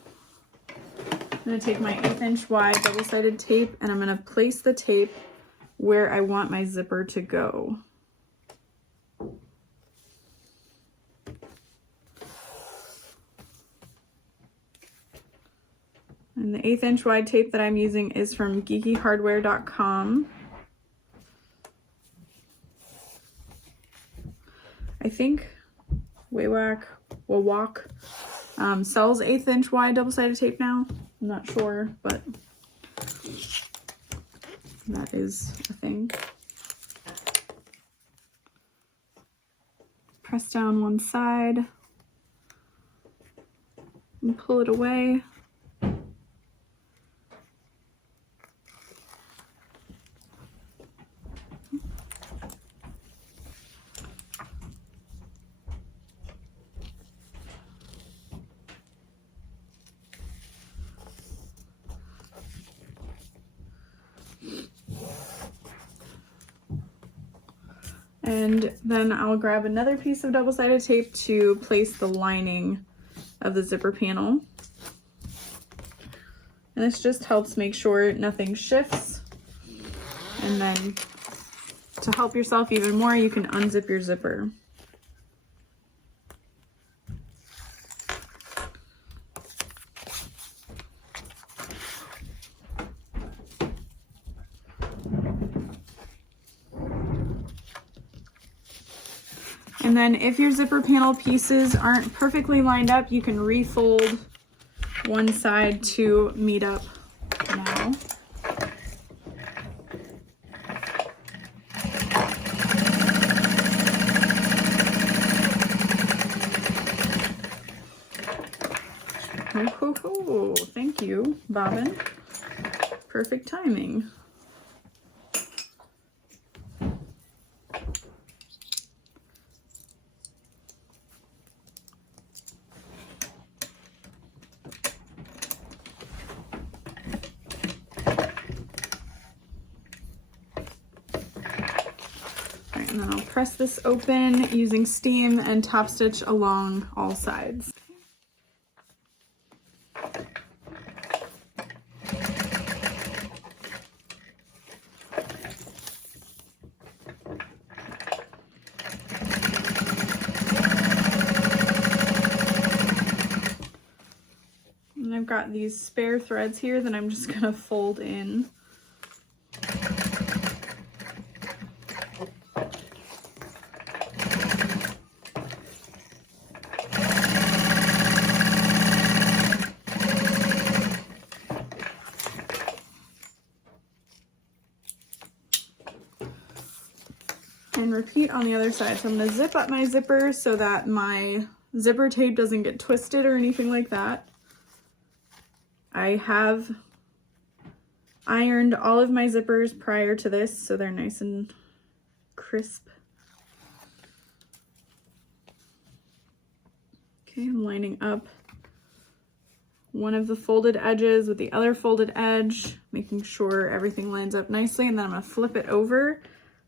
I'm gonna take my 1/8 inch wide double-sided tape and I'm gonna place the tape where I want my zipper to go. And the 1/8 inch wide tape that I'm using is from geekyhardware.com. I think Wawak sells 1/8 inch wide double-sided tape now. I'm not sure, but that is a thing. Press down one side and pull it away. And then I'll grab another piece of double-sided tape to place the lining of the zipper panel. And this just helps make sure nothing shifts. And then to help yourself even more, you can unzip your zipper. And then if your zipper panel pieces aren't perfectly lined up, you can refold one side to meet up now. Oh, thank you, Bobbin. Perfect timing. And then I'll press this open using steam and top stitch along all sides. And I've got these spare threads here that I'm just gonna fold in. And repeat on the other side. So I'm going to zip up my zipper so that my zipper tape doesn't get twisted or anything like that. I have ironed all of my zippers prior to this, so they're nice and crisp. Okay, I'm lining up one of the folded edges with the other folded edge, making sure everything lines up nicely, and then I'm going to flip it over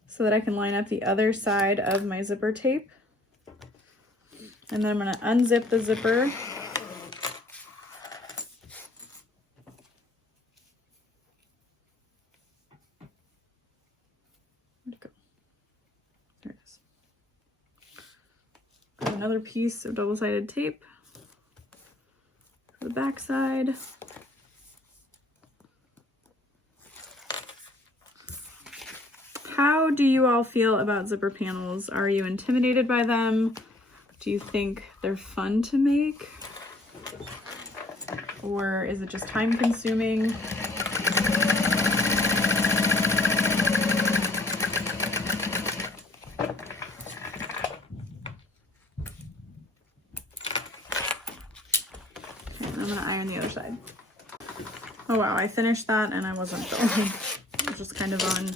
so that I can line up the other side of my zipper tape. And then I'm going to unzip the zipper. Where'd it go? There it is. Grab another piece of double-sided tape for the back side. How do you all feel about zipper panels? Are you intimidated by them? Do you think they're fun to make? Or is it just time consuming? Okay, I'm gonna iron the other side. Oh wow, I finished that and I wasn't filming. I was just kind of on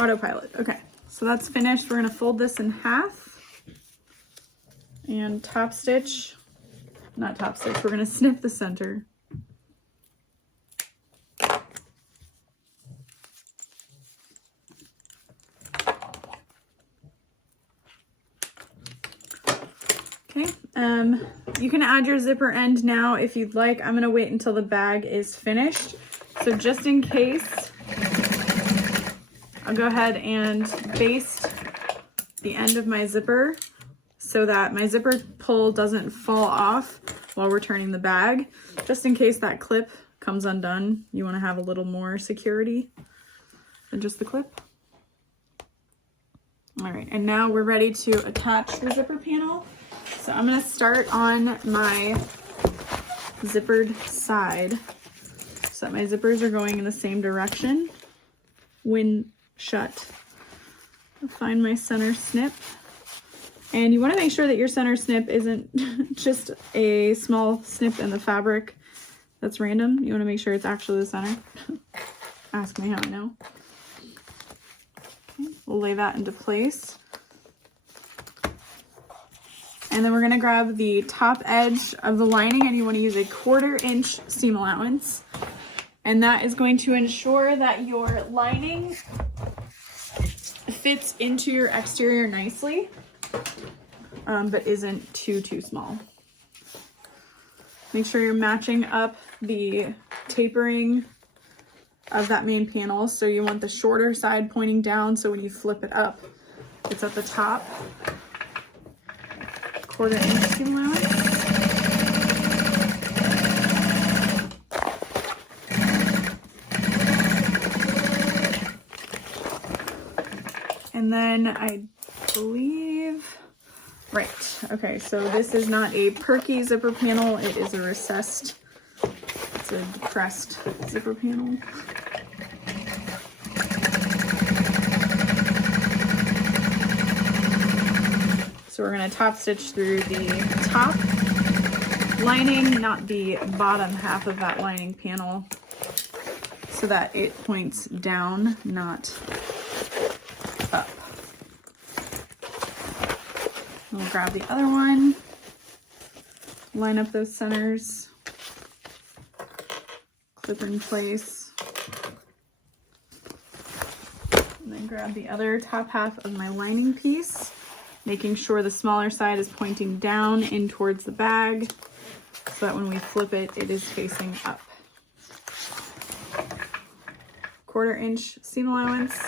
autopilot. Okay, so that's finished. We're gonna fold this in half And top stitch, not top stitch, we're going to snip the center. Okay, you can add your zipper end now if you'd like. I'm going to wait until the bag is finished. So just in case, I'll go ahead and baste the end of my zipper so that my zipper pull doesn't fall off while we're turning the bag. Just in case that clip comes undone, you want to have a little more security than just the clip. All right, and now we're ready to attach the zipper panel. So I'm going to start on my zippered side so that my zippers are going in the same direction when shut. I'll find my center snip. And you want to make sure that your center snip isn't just a small snip in the fabric that's random. You want to make sure it's actually the center. Ask me how I know. Okay, we'll lay that into place. And then we're going to grab the top edge of the lining, and you want to use a 1/4 inch seam allowance. And that is going to ensure that your lining fits into your exterior nicely, but isn't too small. Make sure you're matching up the tapering of that main panel. So you want the shorter side pointing down, so when you flip it up, it's at the top. 1/4 inch seam allowance. And then I believe, right, okay, so this is not a perky zipper panel, it is a recessed, it's a depressed zipper panel. So we're going to top stitch through the top lining, not the bottom half of that lining panel, so that it points down, not up. We'll grab the other one, line up those centers, clip in place, and then grab the other top half of my lining piece, making sure the smaller side is pointing down in towards the bag so that when we flip it, it is facing up. 1/4 inch seam allowance.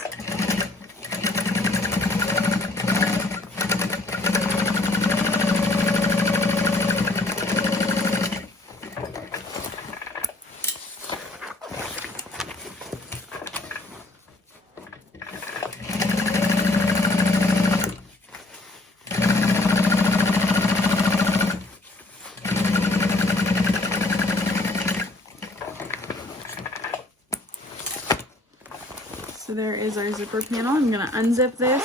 So there is our zipper panel. I'm going to unzip this,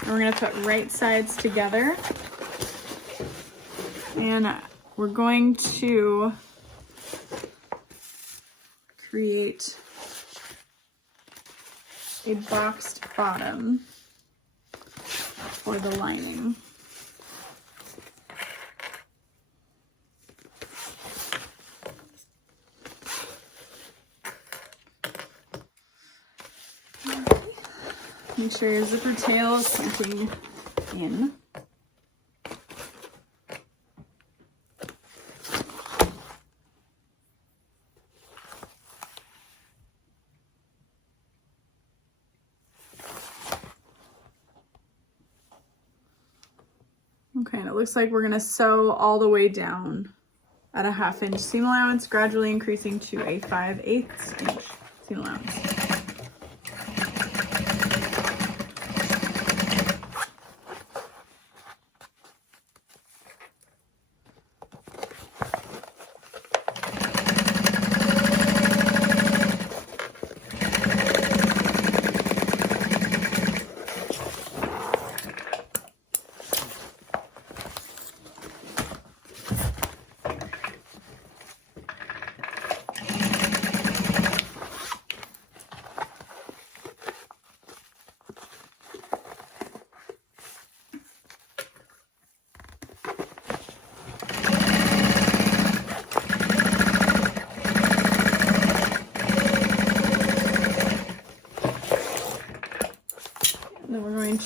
and we're going to put right sides together. And we're going to create a boxed bottom for the lining. Make sure your zipper tail is pointing in. Okay, and it looks like we're going to sew all the way down at a 1/2 inch seam allowance, gradually increasing to a 5/8 inch seam allowance.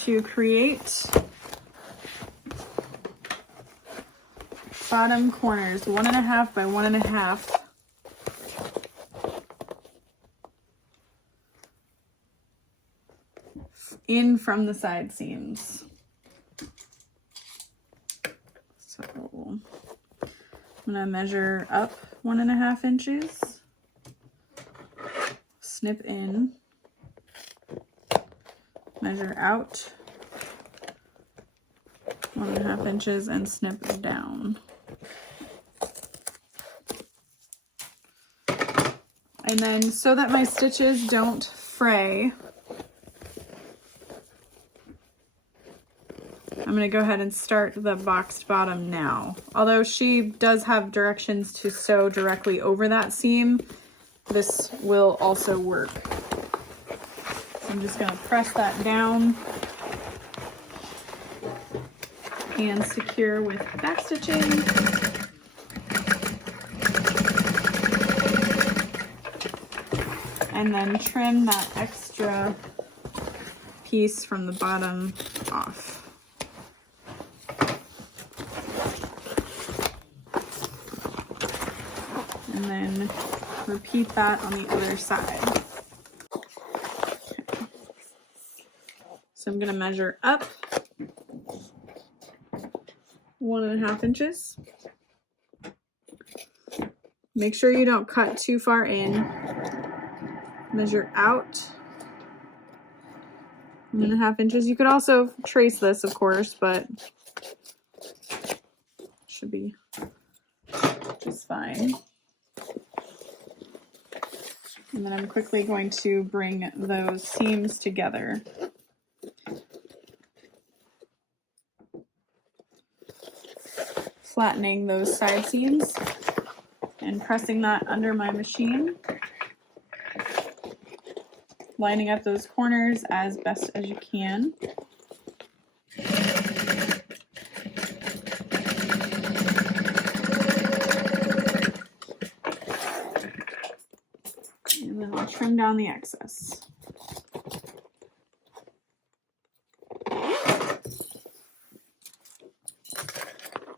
to create bottom corners, 1.5 by 1.5. In from the side seams. So I'm gonna measure up 1.5 inches, snip in, measure out 1.5 inches, and snip down. And then, so that my stitches don't fray, I'm going to go ahead and start the boxed bottom now. Although she does have directions to sew directly over that seam, this will also work. So I'm just going to press that down and secure with back stitching. And then trim that extra piece from the bottom off. And then repeat that on the other side. Okay. So I'm going to measure up 1.5 inches. Make sure you don't cut too far in. Measure out 1.5 inches. You could also trace this, of course, but should be just fine. And then I'm quickly going to bring those seams together. Flattening those side seams and pressing that under my machine. Lining up those corners as best as you can. And then I'll trim down the excess.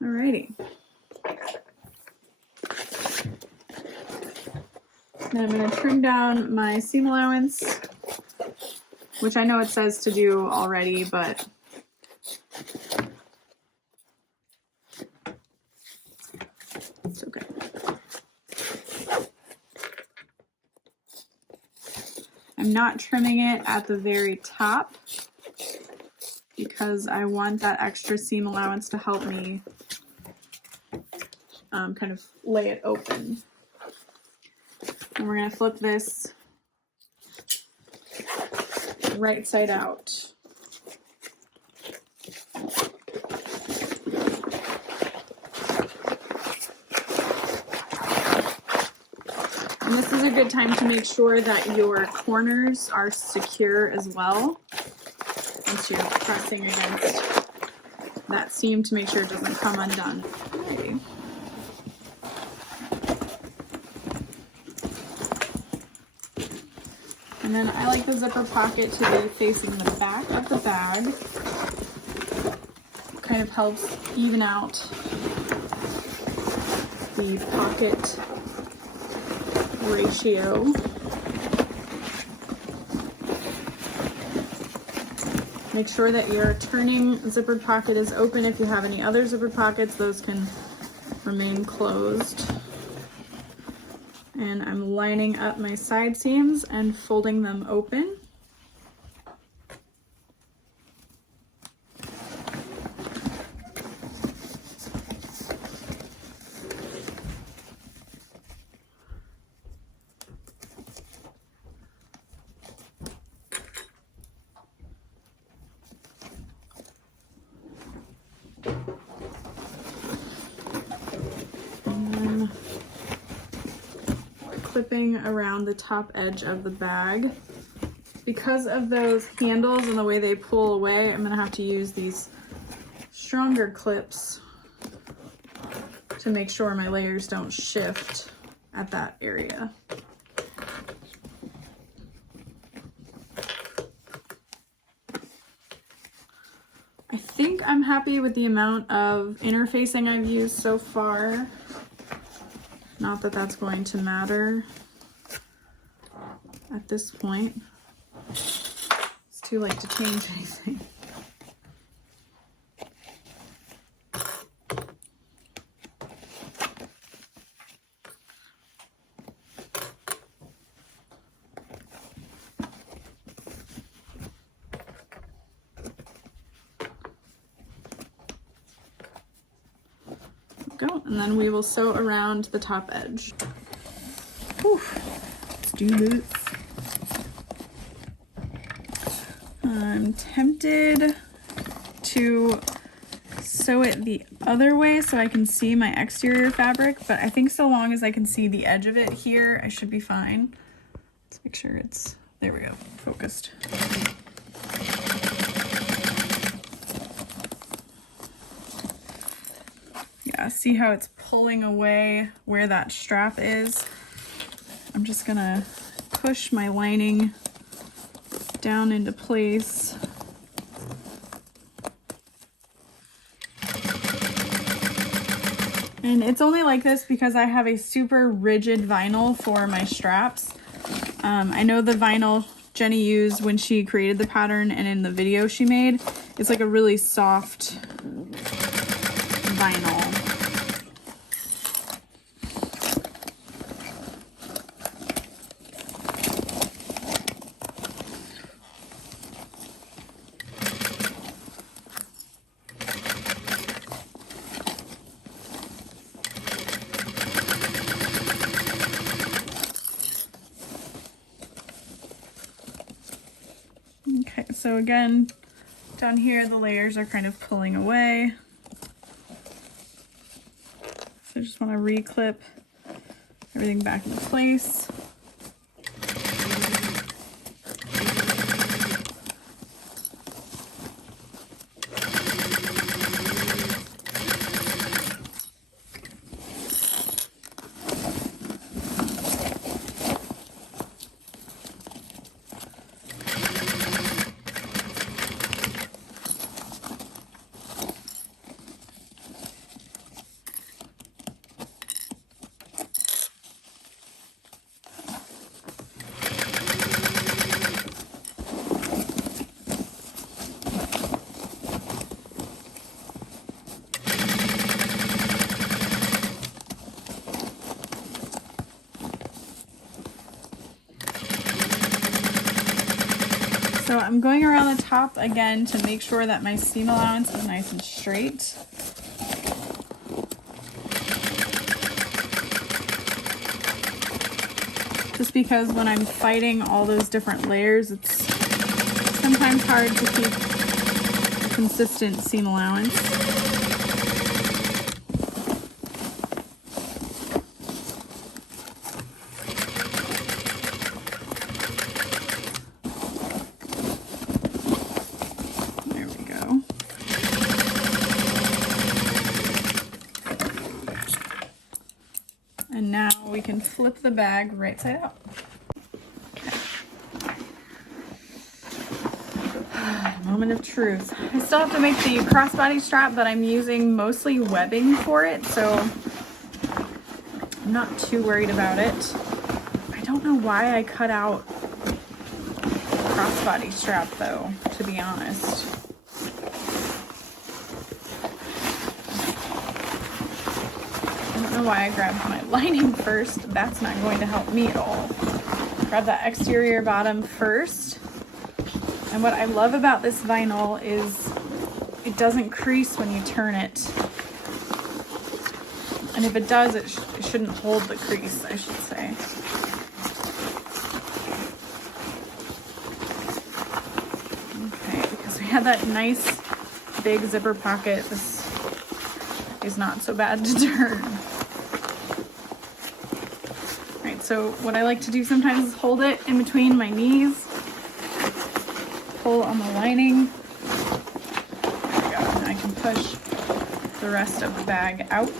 Alrighty. Then I'm going to trim down my seam allowance, which I know it says to do already, but it's okay. I'm not trimming it at the very top because I want that extra seam allowance to help me kind of lay it open. And we're going to flip this right side out. And this is a good time to make sure that your corners are secure as well. Once you're pressing against that seam to make sure it doesn't come undone. Okay. And then I like the zipper pocket to be facing the back of the bag. It kind of helps even out the pocket ratio. Make sure that your turning zippered pocket is open. If you have any other zippered pockets, those can remain closed. And I'm lining up my side seams and folding them open. Clipping around the top edge of the bag. Because of those handles and the way they pull away, I'm going to have to use these stronger clips to make sure my layers don't shift at that area. I'm happy with the amount of interfacing I've used so far. Not that that's going to matter at this point. It's too late to change anything. Go, and then we will sew around the top edge. Whew. Let's do this. I'm tempted to sew it the other way so I can see my exterior fabric, but I think so long as I can see the edge of it here, I should be fine. Let's make sure it's, there we go, focused. Yeah, see how it's pulling away where that strap is? I'm just gonna push my lining down into place. And it's only like this because I have a super rigid vinyl for my straps. I know the vinyl Jenny used when she created the pattern and in the video she made, it's like a really soft vinyl. Okay, so again, down here the layers are kind of pulling away. So I just want to re-clip everything back into place. So I'm going around the top again to make sure that my seam allowance is nice and straight. Just because when I'm fighting all those different layers, it's sometimes hard to keep a consistent seam allowance. And now we can flip the bag right side out. Okay. Moment of truth. I still have to make the crossbody strap, but I'm using mostly webbing for it, so I'm not too worried about it. I don't know why I cut out the crossbody strap though, to be honest. Why I grabbed my lining first. That's not going to help me at all. Grab that exterior bottom first. And what I love about this vinyl is it doesn't crease when you turn it. And if it does, it shouldn't hold the crease, I should say. Okay, because we had that nice big zipper pocket, this is not so bad to turn. So what I like to do sometimes is hold it in between my knees, pull on the lining. There we go. And I can push the rest of the bag out.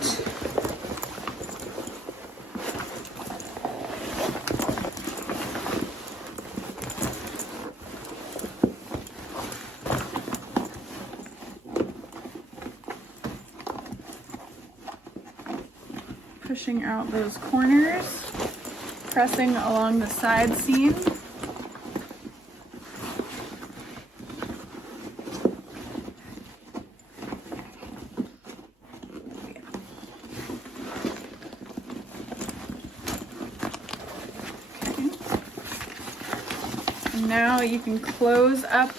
pushing out those corners, pressing along the side seam. Okay. And now you can close up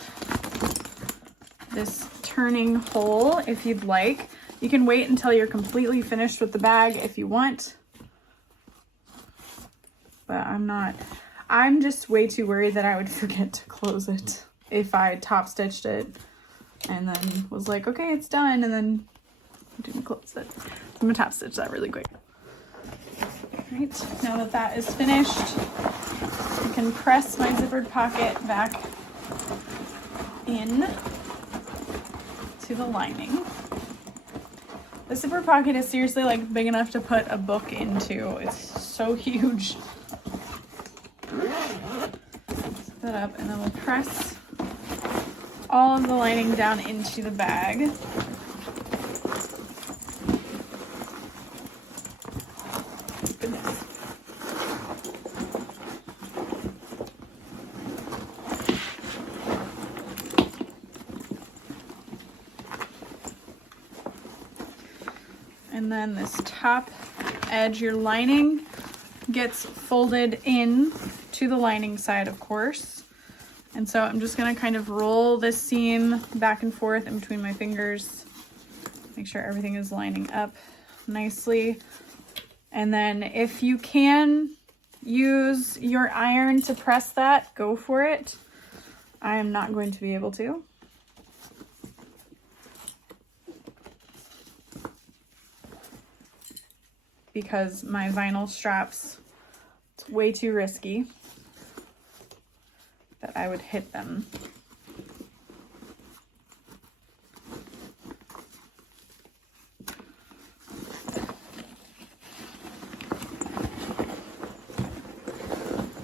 this turning hole if you'd like. You can wait until you're completely finished with the bag if you want, but I'm just way too worried that I would forget to close it if I top stitched it and then was like, okay, it's done, and then didn't close it. So I'm gonna top stitch that really quick. All right, now that that is finished, I can press my zippered pocket back in to the lining. The zipper pocket is seriously like big enough to put a book into. It's so huge. Set that up, and then we'll press all of the lining down into the bag. Goodness. And then this top edge, your lining gets folded in to the lining side, of course. And so I'm just gonna kind of roll this seam back and forth in between my fingers, make sure everything is lining up nicely. And then if you can use your iron to press that, go for it. I am not going to be able to. Because my vinyl straps, it's way too risky that I would hit them.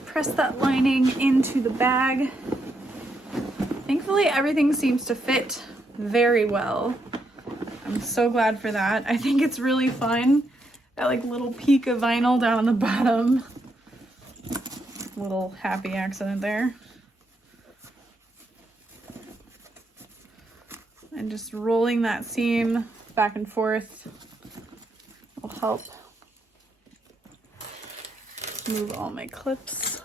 Press that lining into the bag. Thankfully, everything seems to fit very well. I'm so glad for that. I think it's really fun. That like little peak of vinyl down on the bottom. Little happy accident there. And just rolling that seam back and forth will help move all my clips.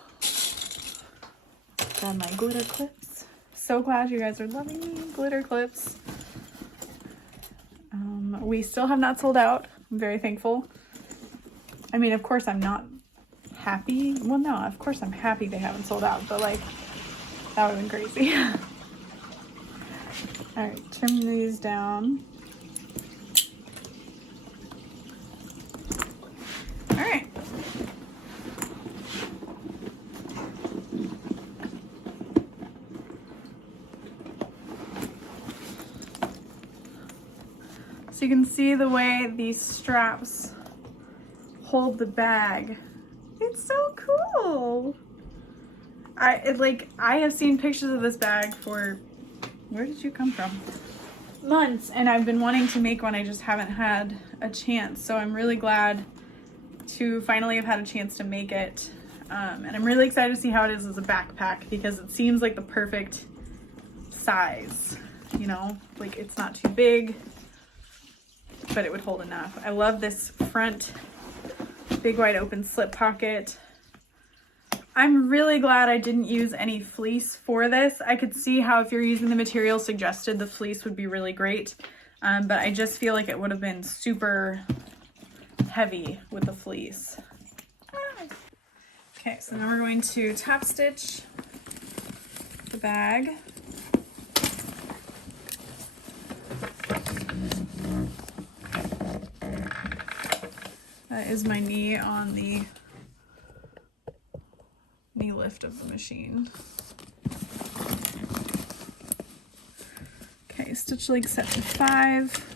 Grab my glitter clips. So glad you guys are loving me, glitter clips. We still have not sold out. I'm very thankful. I mean, of course I'm not happy. Well, no, of course I'm happy they haven't sold out, but like, that would have been crazy. All right, trim these down. All right. So you can see the way these straps hold the bag. It's so cool. I have seen pictures of this bag for, where did you come from? Months, and I've been wanting to make one. I just haven't had a chance. So I'm really glad to finally have had a chance to make it. And I'm really excited to see how it is as a backpack, because it seems like the perfect size, you know, like it's not too big, but it would hold enough. I love this front big wide open slip pocket. I'm really glad I didn't use any fleece for this. I could see how if you're using the material suggested, the fleece would be really great. But I just feel like it would have been super heavy with the fleece. Okay, so now we're going to top stitch the bag. That is my knee on the knee lift of the machine. Okay, stitch length set to 5.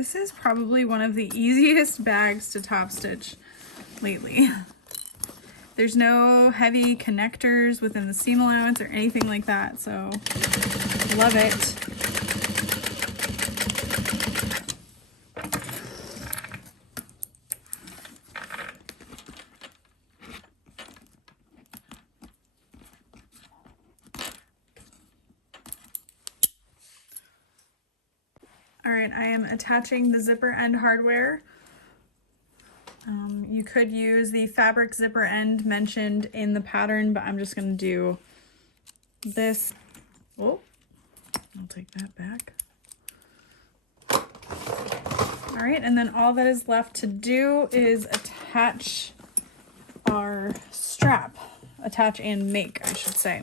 This is probably one of the easiest bags to top stitch lately. There's no heavy connectors within the seam allowance or anything like that, so love it. All right, I am attaching the zipper end hardware. You could use the fabric zipper end mentioned in the pattern, but I'm just gonna do this. Oh, I'll take that back. All right, and then all that is left to do is attach our strap. Attach and make, I should say.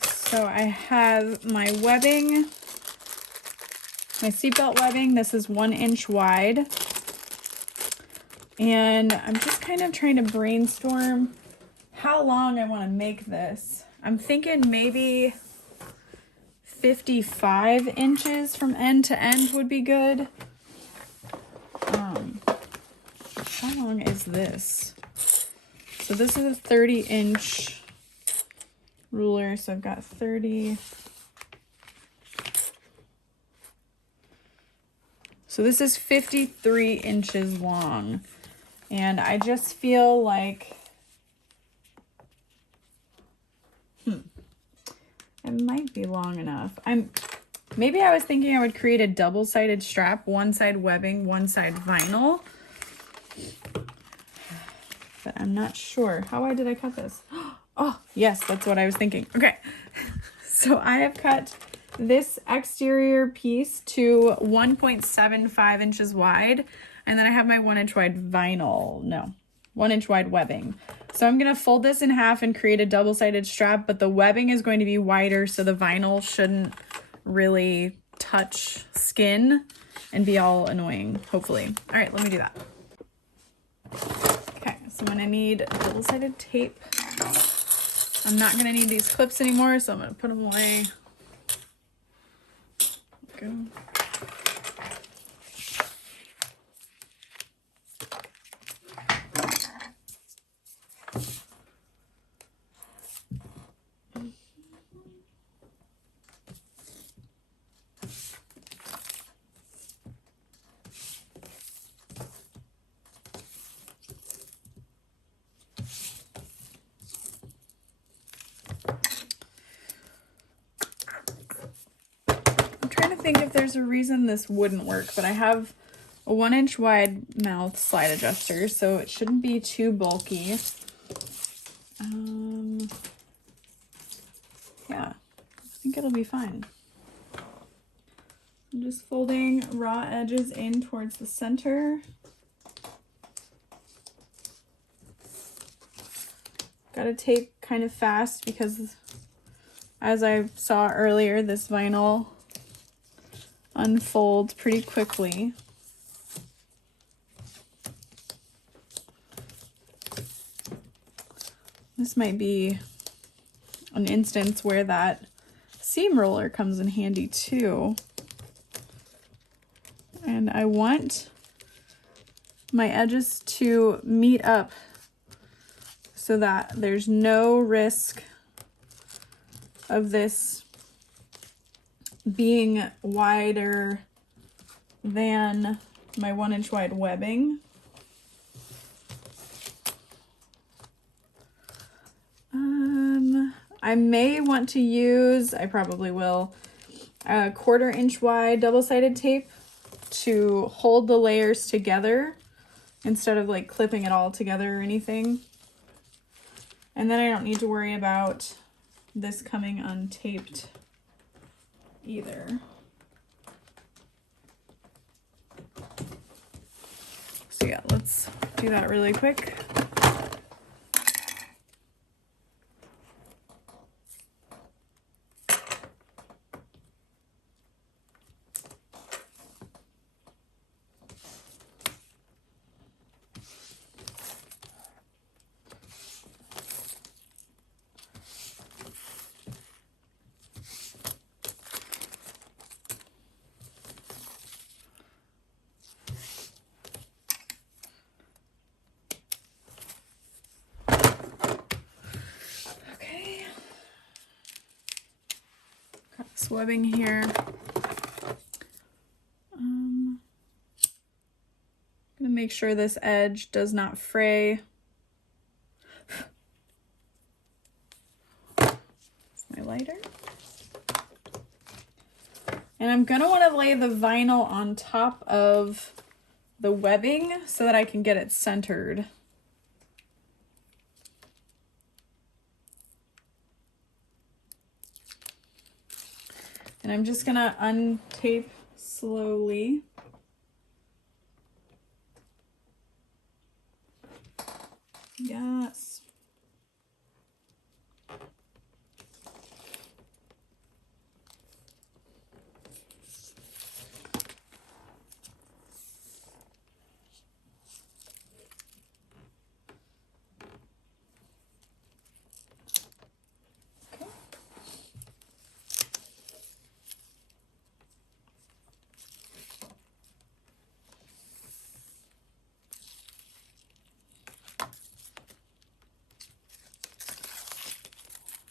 So I have my webbing, my seatbelt webbing. This is 1 inch wide. And I'm just kind of trying to brainstorm how long I want to make this. I'm thinking maybe 55 inches from end to end would be good. How long is this? So this is a 30-inch ruler, so I've got 30. So this is 53 inches long. And I just feel like, it might be long enough. Maybe I was thinking I would create a double-sided strap, one side webbing, one side vinyl. But I'm not sure. How wide did I cut this? Oh, yes, that's what I was thinking. Okay, so I have cut this exterior piece to 1.75 inches wide. And then I have my 1 inch wide vinyl, no, 1 inch wide webbing. So I'm gonna fold this in half and create a double-sided strap, but the webbing is going to be wider so the vinyl shouldn't really touch skin and be all annoying, hopefully. All right, let me do that. Okay, so I'm gonna need double-sided tape. I'm not gonna need these clips anymore, so I'm gonna put them away. Go. Think if there's a reason this wouldn't work, but I have a 1 inch wide mouth slide adjuster, so it shouldn't be too bulky. Yeah, I think it'll be fine. I'm just folding raw edges in towards the center. Gotta tape kind of fast because, as I saw earlier, this vinyl unfolds pretty quickly. This might be an instance where that seam roller comes in handy too. And I want my edges to meet up so that there's no risk of this being wider than my 1 inch wide webbing. I may want to use, I probably will, a 1/4 inch wide double-sided tape to hold the layers together instead of like clipping it all together or anything. And then I don't need to worry about this coming untaped either. So yeah, let's do that really quick. this webbing here. I'm gonna make sure this edge does not fray. That's my lighter. And I'm gonna want to lay the vinyl on top of the webbing so that I can get it centered. And I'm just gonna untape slowly. Yes.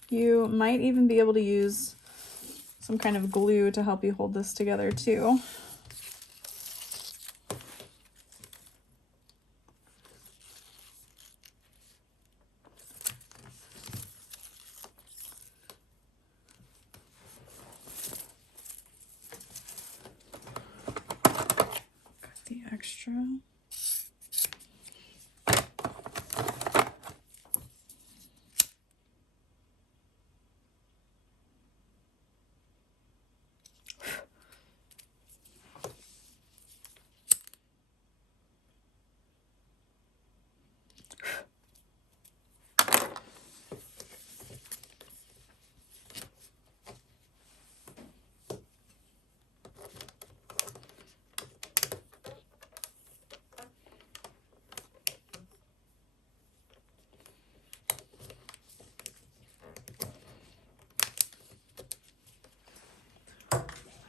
You might even be able to use some kind of glue to help you hold this together too. Got the extra.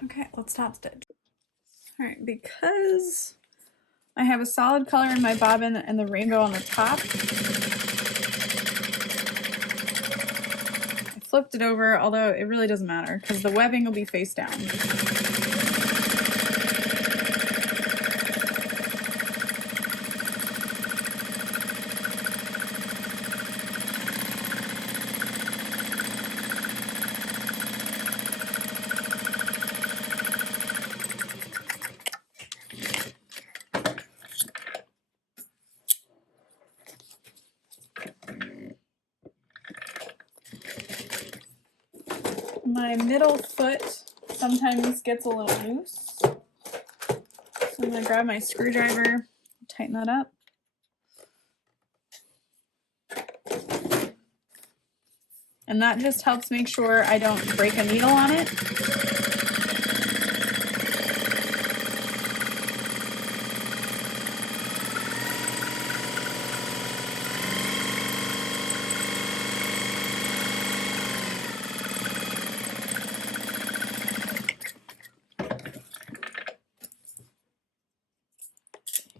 Okay, let's top stitch. All right, because I have a solid color in my bobbin and the rainbow on the top, I flipped it over, although it really doesn't matter because the webbing will be face down. My middle foot sometimes gets a little loose, so I'm going to grab my screwdriver, tighten that up. And that just helps make sure I don't break a needle on it.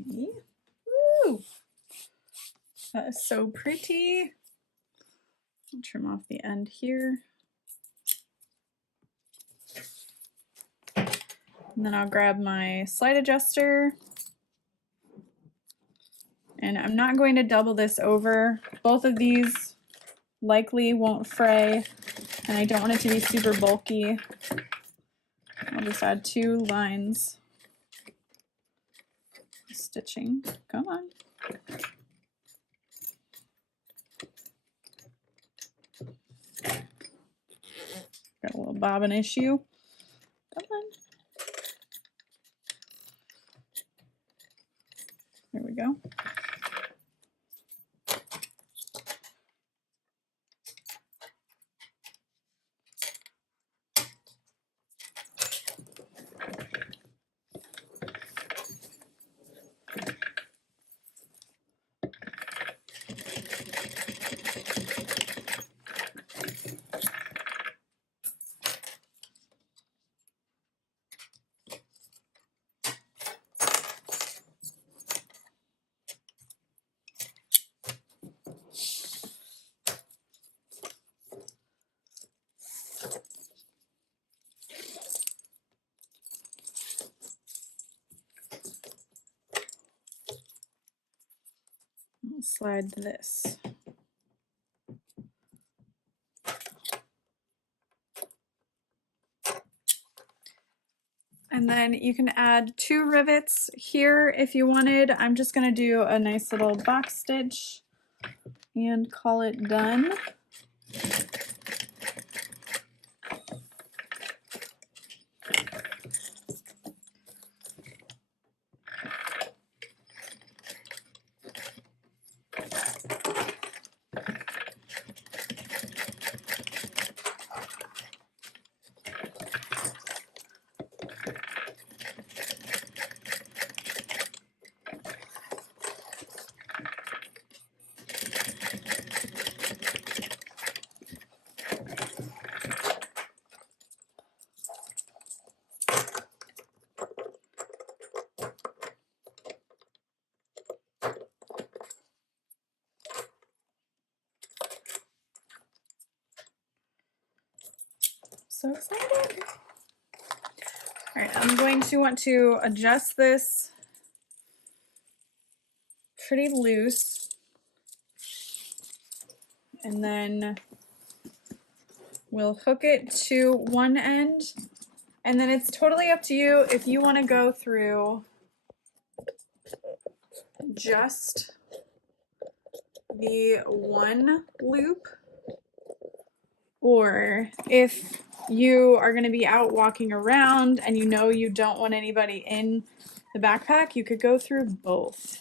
Woo! That is so pretty. I'll trim off the end here. And then I'll grab my slide adjuster. And I'm not going to double this over. Both of these likely won't fray, and I don't want it to be super bulky. I'll just add 2 lines of stitching. Come on. Got a little bobbin issue. Come on. There we go. slide this. And then you can add 2 rivets here if you wanted. I'm just going to do a nice little box stitch and call it done. So excited. All right, I'm going to want to adjust this pretty loose. And then we'll hook it to one end. And then it's totally up to you if you want to go through just the one loop, or if you are going to be out walking around and you know you don't want anybody in the backpack, you could go through both.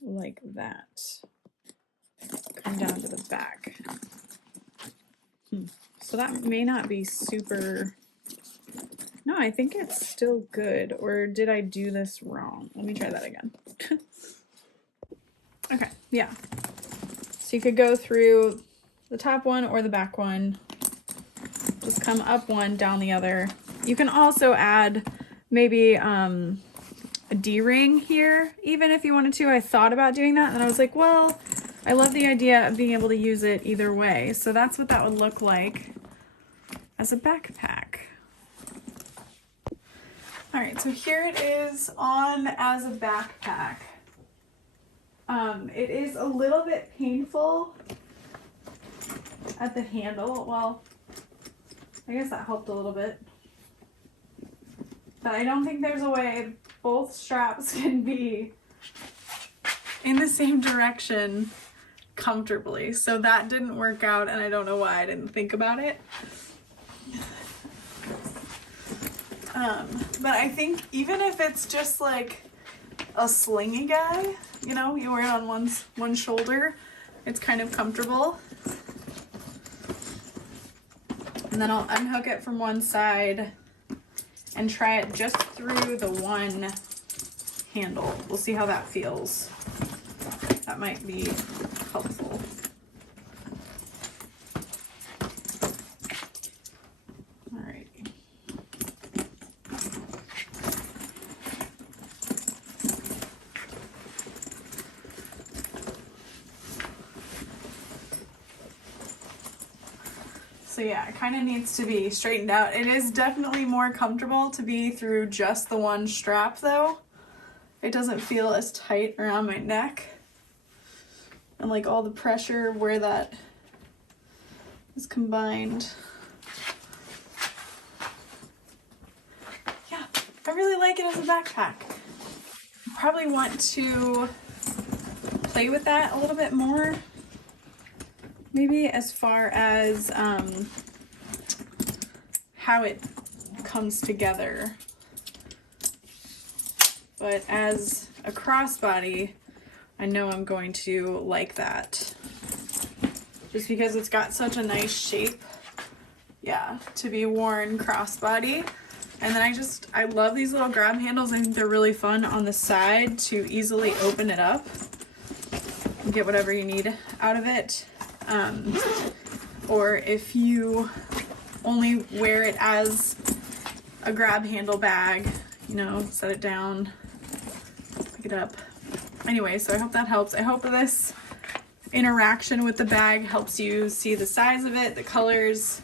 Like that. Come down to the back. So that may not be super... No, I think it's still good. Or did I do this wrong? Let me try that again. Okay, yeah. So you could go through the top one or the back one. Just come up one, down the other. You can also add maybe a D-ring here, even if you wanted to. I thought about doing that, and I was like, well, I love the idea of being able to use it either way. So that's what that would look like as a backpack. All right, so here it is on as a backpack. It is a little bit painful at the handle. Well, I guess that helped a little bit. But I don't think there's a way both straps can be in the same direction comfortably. So that didn't work out, and I don't know why I didn't think about it. But I think even if it's just like a slingy guy, you know, you wear it on one shoulder, it's kind of comfortable. And then I'll unhook it from one side and try it just through the one handle. We'll see how that feels. That might be helpful. So yeah, it kind of needs to be straightened out. It is definitely more comfortable to be through just the one strap though. It doesn't feel as tight around my neck. And like all the pressure where that is combined. Yeah, I really like it as a backpack. I probably want to play with that a little bit more. Maybe as far as how it comes together. But as a crossbody, I know I'm going to like that. Just because it's got such a nice shape. Yeah, to be worn crossbody. And then I love these little grab handles. I think they're really fun on the side to easily open it up and get whatever you need out of it. Or if you only wear it as a grab handle bag, you know, set it down, pick it up. Anyway, so I hope that helps. I hope this interaction with the bag helps you see the size of it, the colors.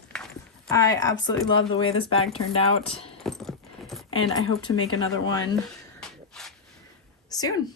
I absolutely love the way this bag turned out, and I hope to make another one soon.